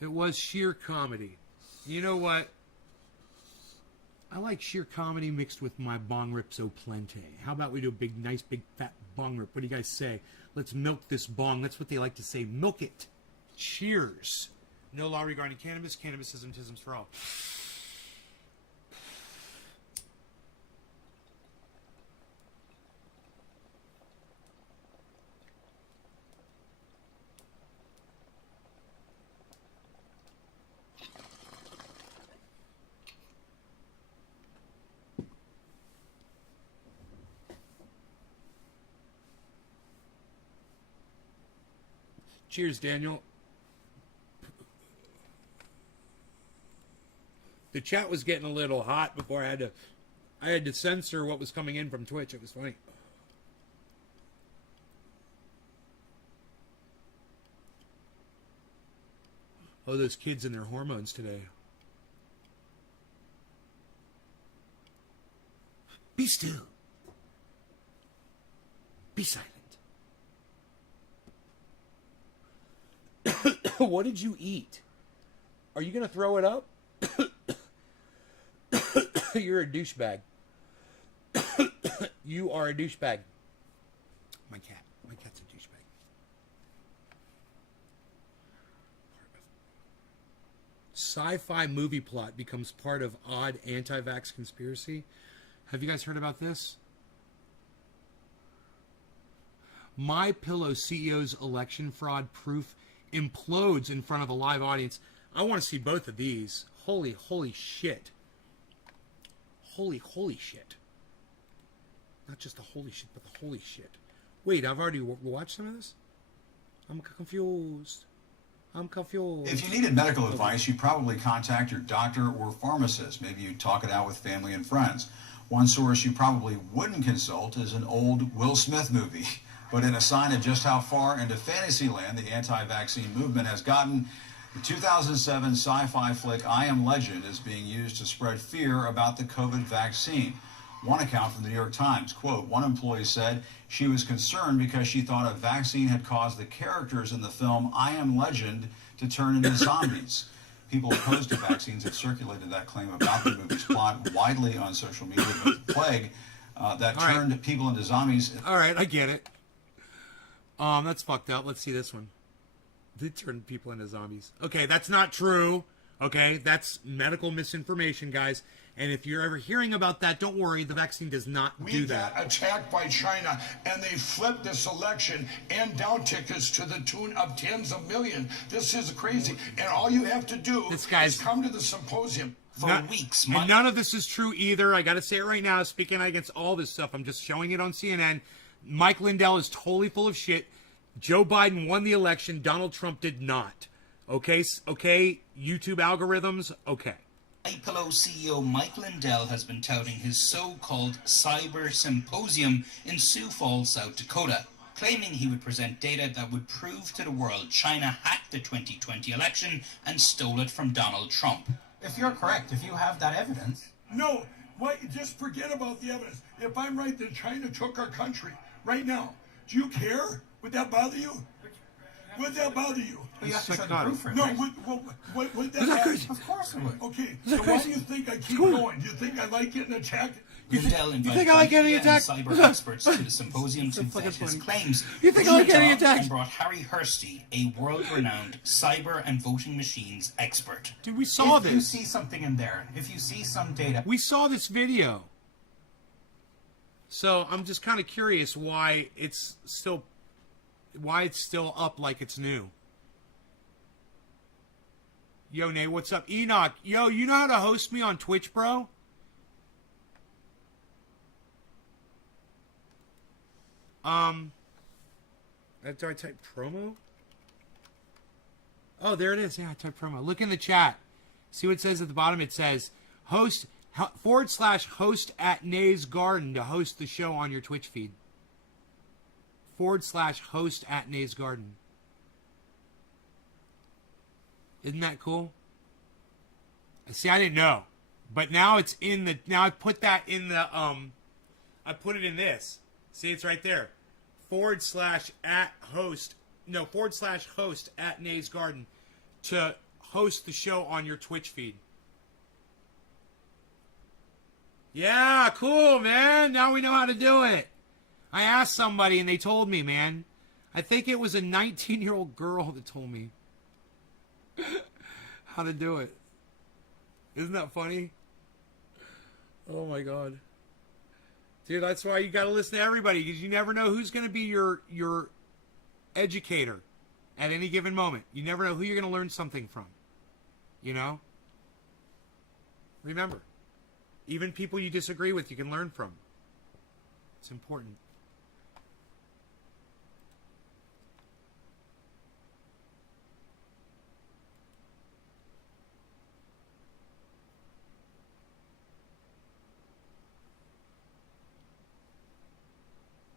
It was sheer comedy. You know what? I like sheer comedy mixed with my bong rips o plenty. How about we do a big, nice, big, fat bong rip? What do you guys say? Let's milk this bong. That's what they like to say. Milk it. Cheers. No law regarding cannabis. Cannabisism, tisms for all. Cheers, Daniel. The chat was getting a little hot before I had to censor what was coming in from Twitch. It was funny. Oh, those kids and their hormones today. Be still. Be silent. What did you eat? Are you going to throw it up? You're a douchebag. You are a douchebag. My cat's a douchebag. Sci-fi movie plot becomes part of odd anti-vax conspiracy. Have you guys heard about this? My Pillow CEO's election fraud proof implodes in front of a live audience. I want to see both of these. Holy shit. Holy shit. Not just the holy shit, but the holy shit. Wait, I've already watched some of this? I'm confused. If you needed medical advice, you'd probably contact your doctor or pharmacist. Maybe you'd talk it out with family and friends. One source you probably wouldn't consult is an old Will Smith movie. But in a sign of just how far into fantasy land the anti-vaccine movement has gotten, the 2007 sci-fi flick I Am Legend is being used to spread fear about the COVID vaccine. One account from the New York Times, quote, one employee said she was concerned because she thought a vaccine had caused the characters in the film I Am Legend to turn into zombies. People opposed to vaccines have circulated that claim about the movie's plot widely on social media, but the plague that turned people into zombies. All right, I get it. That's fucked up. Let's see this one. Did turn people into zombies. Okay, that's not true. Okay, that's medical misinformation, guys. And if you're ever hearing about that, don't worry. The vaccine does not do that. We got attacked by China, and they flipped this election and down tickets to the tune of tens of millions. This is crazy. And all you have to do is come to the symposium. For weeks. And none of this is true either. I got to say it right now. Speaking against all this stuff, I'm just showing it on CNN. Mike Lindell is totally full of shit. Joe Biden won the election. Donald Trump did not. Okay? YouTube algorithms? Okay. MyPillow CEO Mike Lindell has been touting his so-called cyber symposium in Sioux Falls, South Dakota, claiming he would present data that would prove to the world China hacked the 2020 election and stole it from Donald Trump. If you're correct, if you have that evidence... No, just forget about the evidence. If I'm right that China took our country right now, do you care? Would that bother you? Would that bother you? Well, you have to show the proof for it, no, right? would that bother you? Of course it would. Okay, so why do you think I keep going? Do you think I like getting attacked? Lindell invited cyber experts to the symposium to vet his claims. You think I like getting attacked? And brought Harry Hursty, a world-renowned cyber and voting machines expert. Dude, we saw this. If you see something in there, if you see some data... We saw this video. So I'm just kind of curious why it's still up like it's new. Yo, Nate, what's up? Enoch, yo, you know how to host me on Twitch, bro? Do I type promo? Oh, there it is. Yeah, I type promo. Look in the chat. See what it says at the bottom? It says host /host at Nays Garden to host the show on your Twitch feed. /host at Nays Garden. Isn't that cool? See, I didn't know. But now it's in the, now I put that in the, I put it in this. See, it's right there. /host at Nays Garden to host the show on your Twitch feed. Yeah, cool, man. Now we know how to do it. I asked somebody and they told me, man. I think it was a 19-year-old girl that told me how to do it. Isn't that funny? Oh my god. Dude, that's why you got to listen to everybody, because you never know who's going to be your educator at any given moment. You never know who you're going to learn something from. You know? Remember, even people you disagree with, you can learn from. It's important.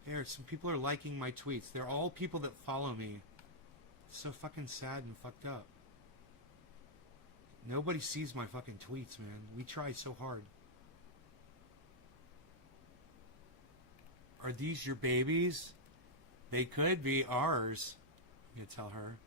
Here, some people are liking my tweets. They're all people that follow me. It's so fucking sad and fucked up. Nobody sees my fucking tweets, man. We try so hard. Are these your babies? They could be ours. I'm gonna tell her.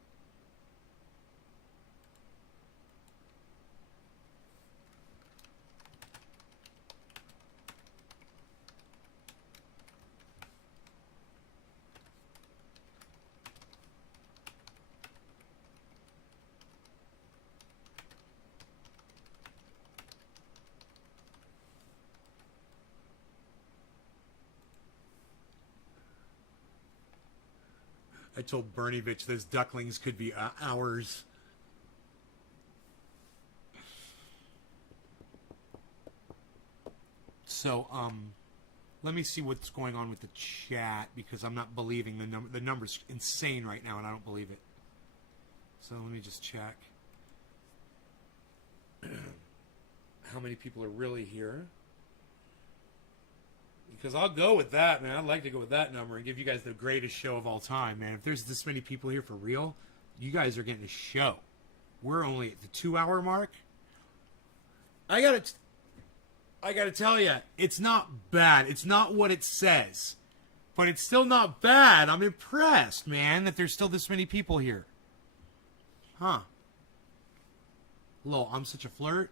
I told Bernievich those ducklings could be ours. So, let me see what's going on with the chat because I'm not believing the number. The number's insane right now, and I don't believe it. So let me just check how many people are really here. Because I'll go with that, man. I'd like to go with that number and give you guys the greatest show of all time, man. If there's this many people here for real, you guys are getting a show. We're only at the 2-hour mark. I gotta tell you, it's not bad. It's not what it says. But it's still not bad. I'm impressed, man, that there's still this many people here. Huh. Lol, I'm such a flirt?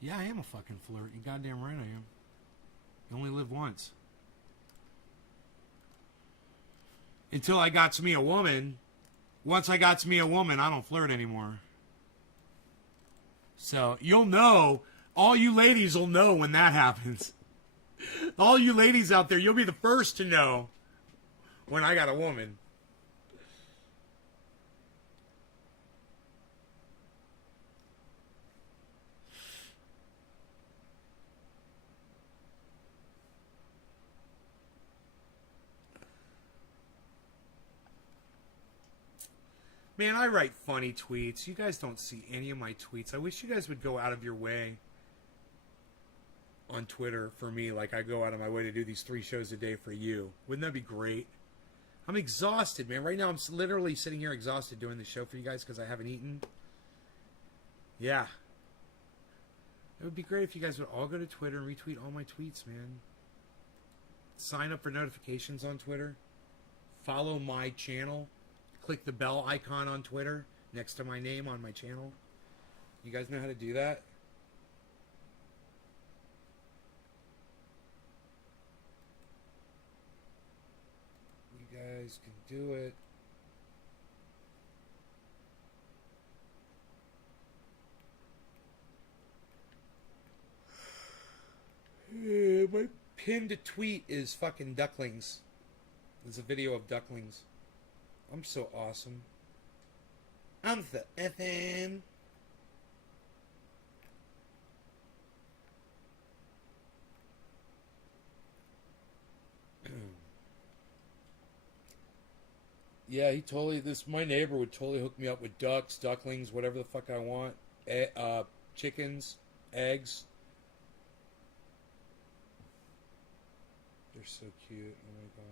Yeah, I am a fucking flirt. You goddamn right I am. You only live once. Until I got to me a woman. Once I got to me a woman, I don't flirt anymore. So, you'll know. All you ladies will know when that happens. All you ladies out there, you'll be the first to know when I got a woman. Man, I write funny tweets. You guys don't see any of my tweets. I wish you guys would go out of your way on Twitter for me, like I go out of my way to do these 3 shows a day for you. Wouldn't that be great? I'm exhausted, man. Right now I'm literally sitting here exhausted doing the show for you guys because I haven't eaten. Yeah. It would be great if you guys would all go to Twitter and retweet all my tweets, man. Sign up for notifications on Twitter. Follow my channel. Click the bell icon on Twitter next to my name on my channel. You guys know how to do that? You guys can do it. My pinned tweet is fucking ducklings. There's a video of ducklings. I'm so awesome. I'm the FM. Yeah, he totally, my neighbor would totally hook me up with ducks, ducklings, whatever the fuck I want. Chickens, eggs. They're so cute. Oh my god.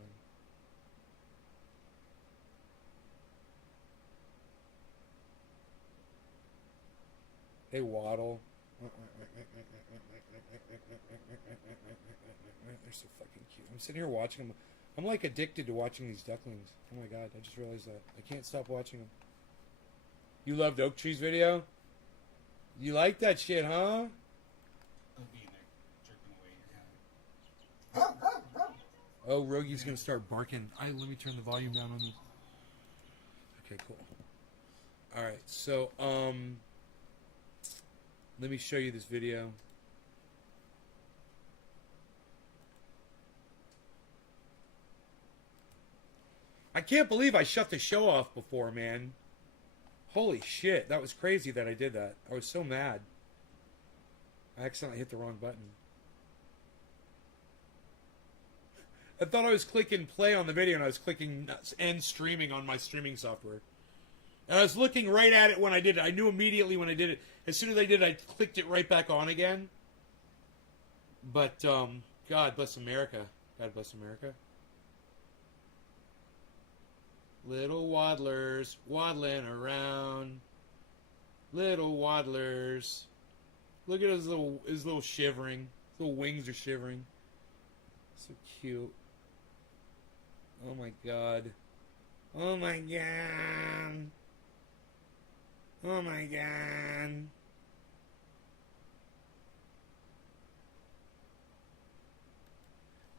They waddle. They're so fucking cute. I'm sitting here watching them. I'm like addicted to watching these ducklings. Oh my god, I just realized that. I can't stop watching them. You loved Oak Tree's video? You like that shit, huh? Oh, Rogi's gonna start barking. Let me turn the volume down on this. Okay, cool. Alright, so, let me show you this video. I can't believe I shut the show off before, man. Holy shit, that was crazy that I did that. I was so mad. I accidentally hit the wrong button. I thought I was clicking play on the video and I was clicking end streaming on my streaming software. And I was looking right at it when I did it. I knew immediately when I did it. As soon as I did it, I clicked it right back on again. But, God bless America. God bless America. Little waddlers waddling around. Little waddlers. Look at his little shivering. His little wings are shivering. So cute. Oh my god. Oh my god. Oh my god.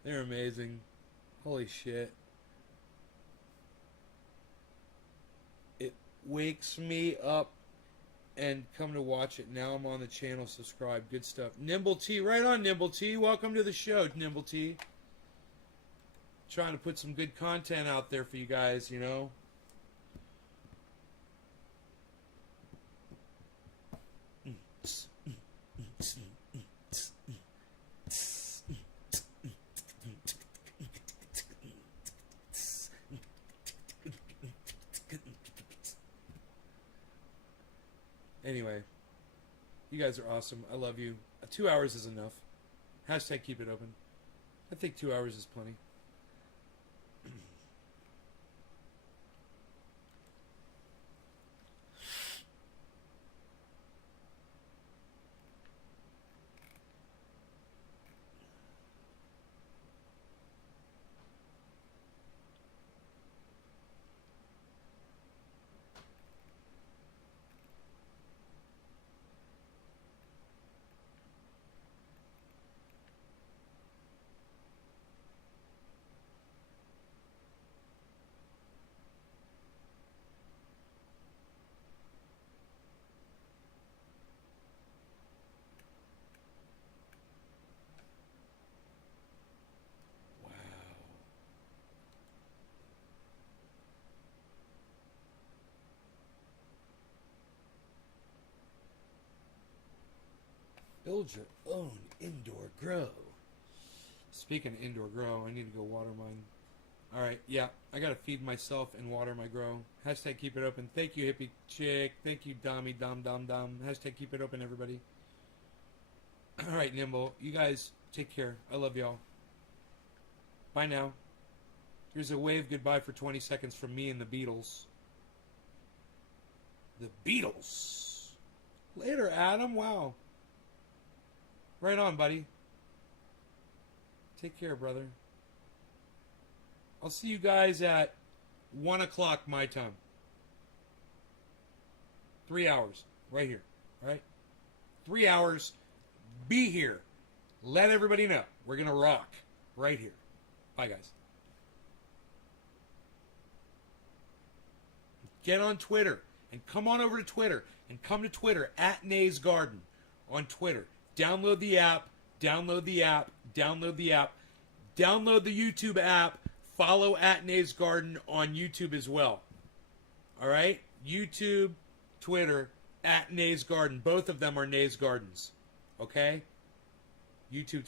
They're amazing. Holy shit. It wakes me up and come to watch it. Now I'm on the channel. Subscribe. Good stuff. Nimble T. Right on, Nimble T. Welcome to the show, Nimble T. trying to put some good content out there for you guys, you know. Anyway, you guys are awesome. I love you. 2 hours is enough. Hashtag keep it open. I think 2 hours is plenty. Build your own indoor grow. Speaking of indoor grow, I need to go water mine. Alright, yeah, I gotta feed myself and water my grow. Hashtag keep it open. Thank you, hippie chick. Thank you, Dommy Dom Dom Dom. Hashtag keep it open, everybody. Alright, Nimble. You guys, take care. I love y'all. Bye now. Here's a wave goodbye for 20 seconds from me and the Beatles. The Beatles. Later, Adam. Wow. Right on, buddy. Take care, brother. I'll see you guys at 1 o'clock my time. 3 hours. Right here. Right? 3 hours. Be here. Let everybody know. We're going to rock. Right here. Bye, guys. Get on Twitter. And come on over to Twitter. And come to Twitter at Nays Garden. On Twitter. Download the app. Download the app. Download the app. Download the YouTube app. Follow at Nays Garden on YouTube as well. Alright? YouTube, Twitter, at Nays Garden. Both of them are Nays Gardens. Okay? YouTube,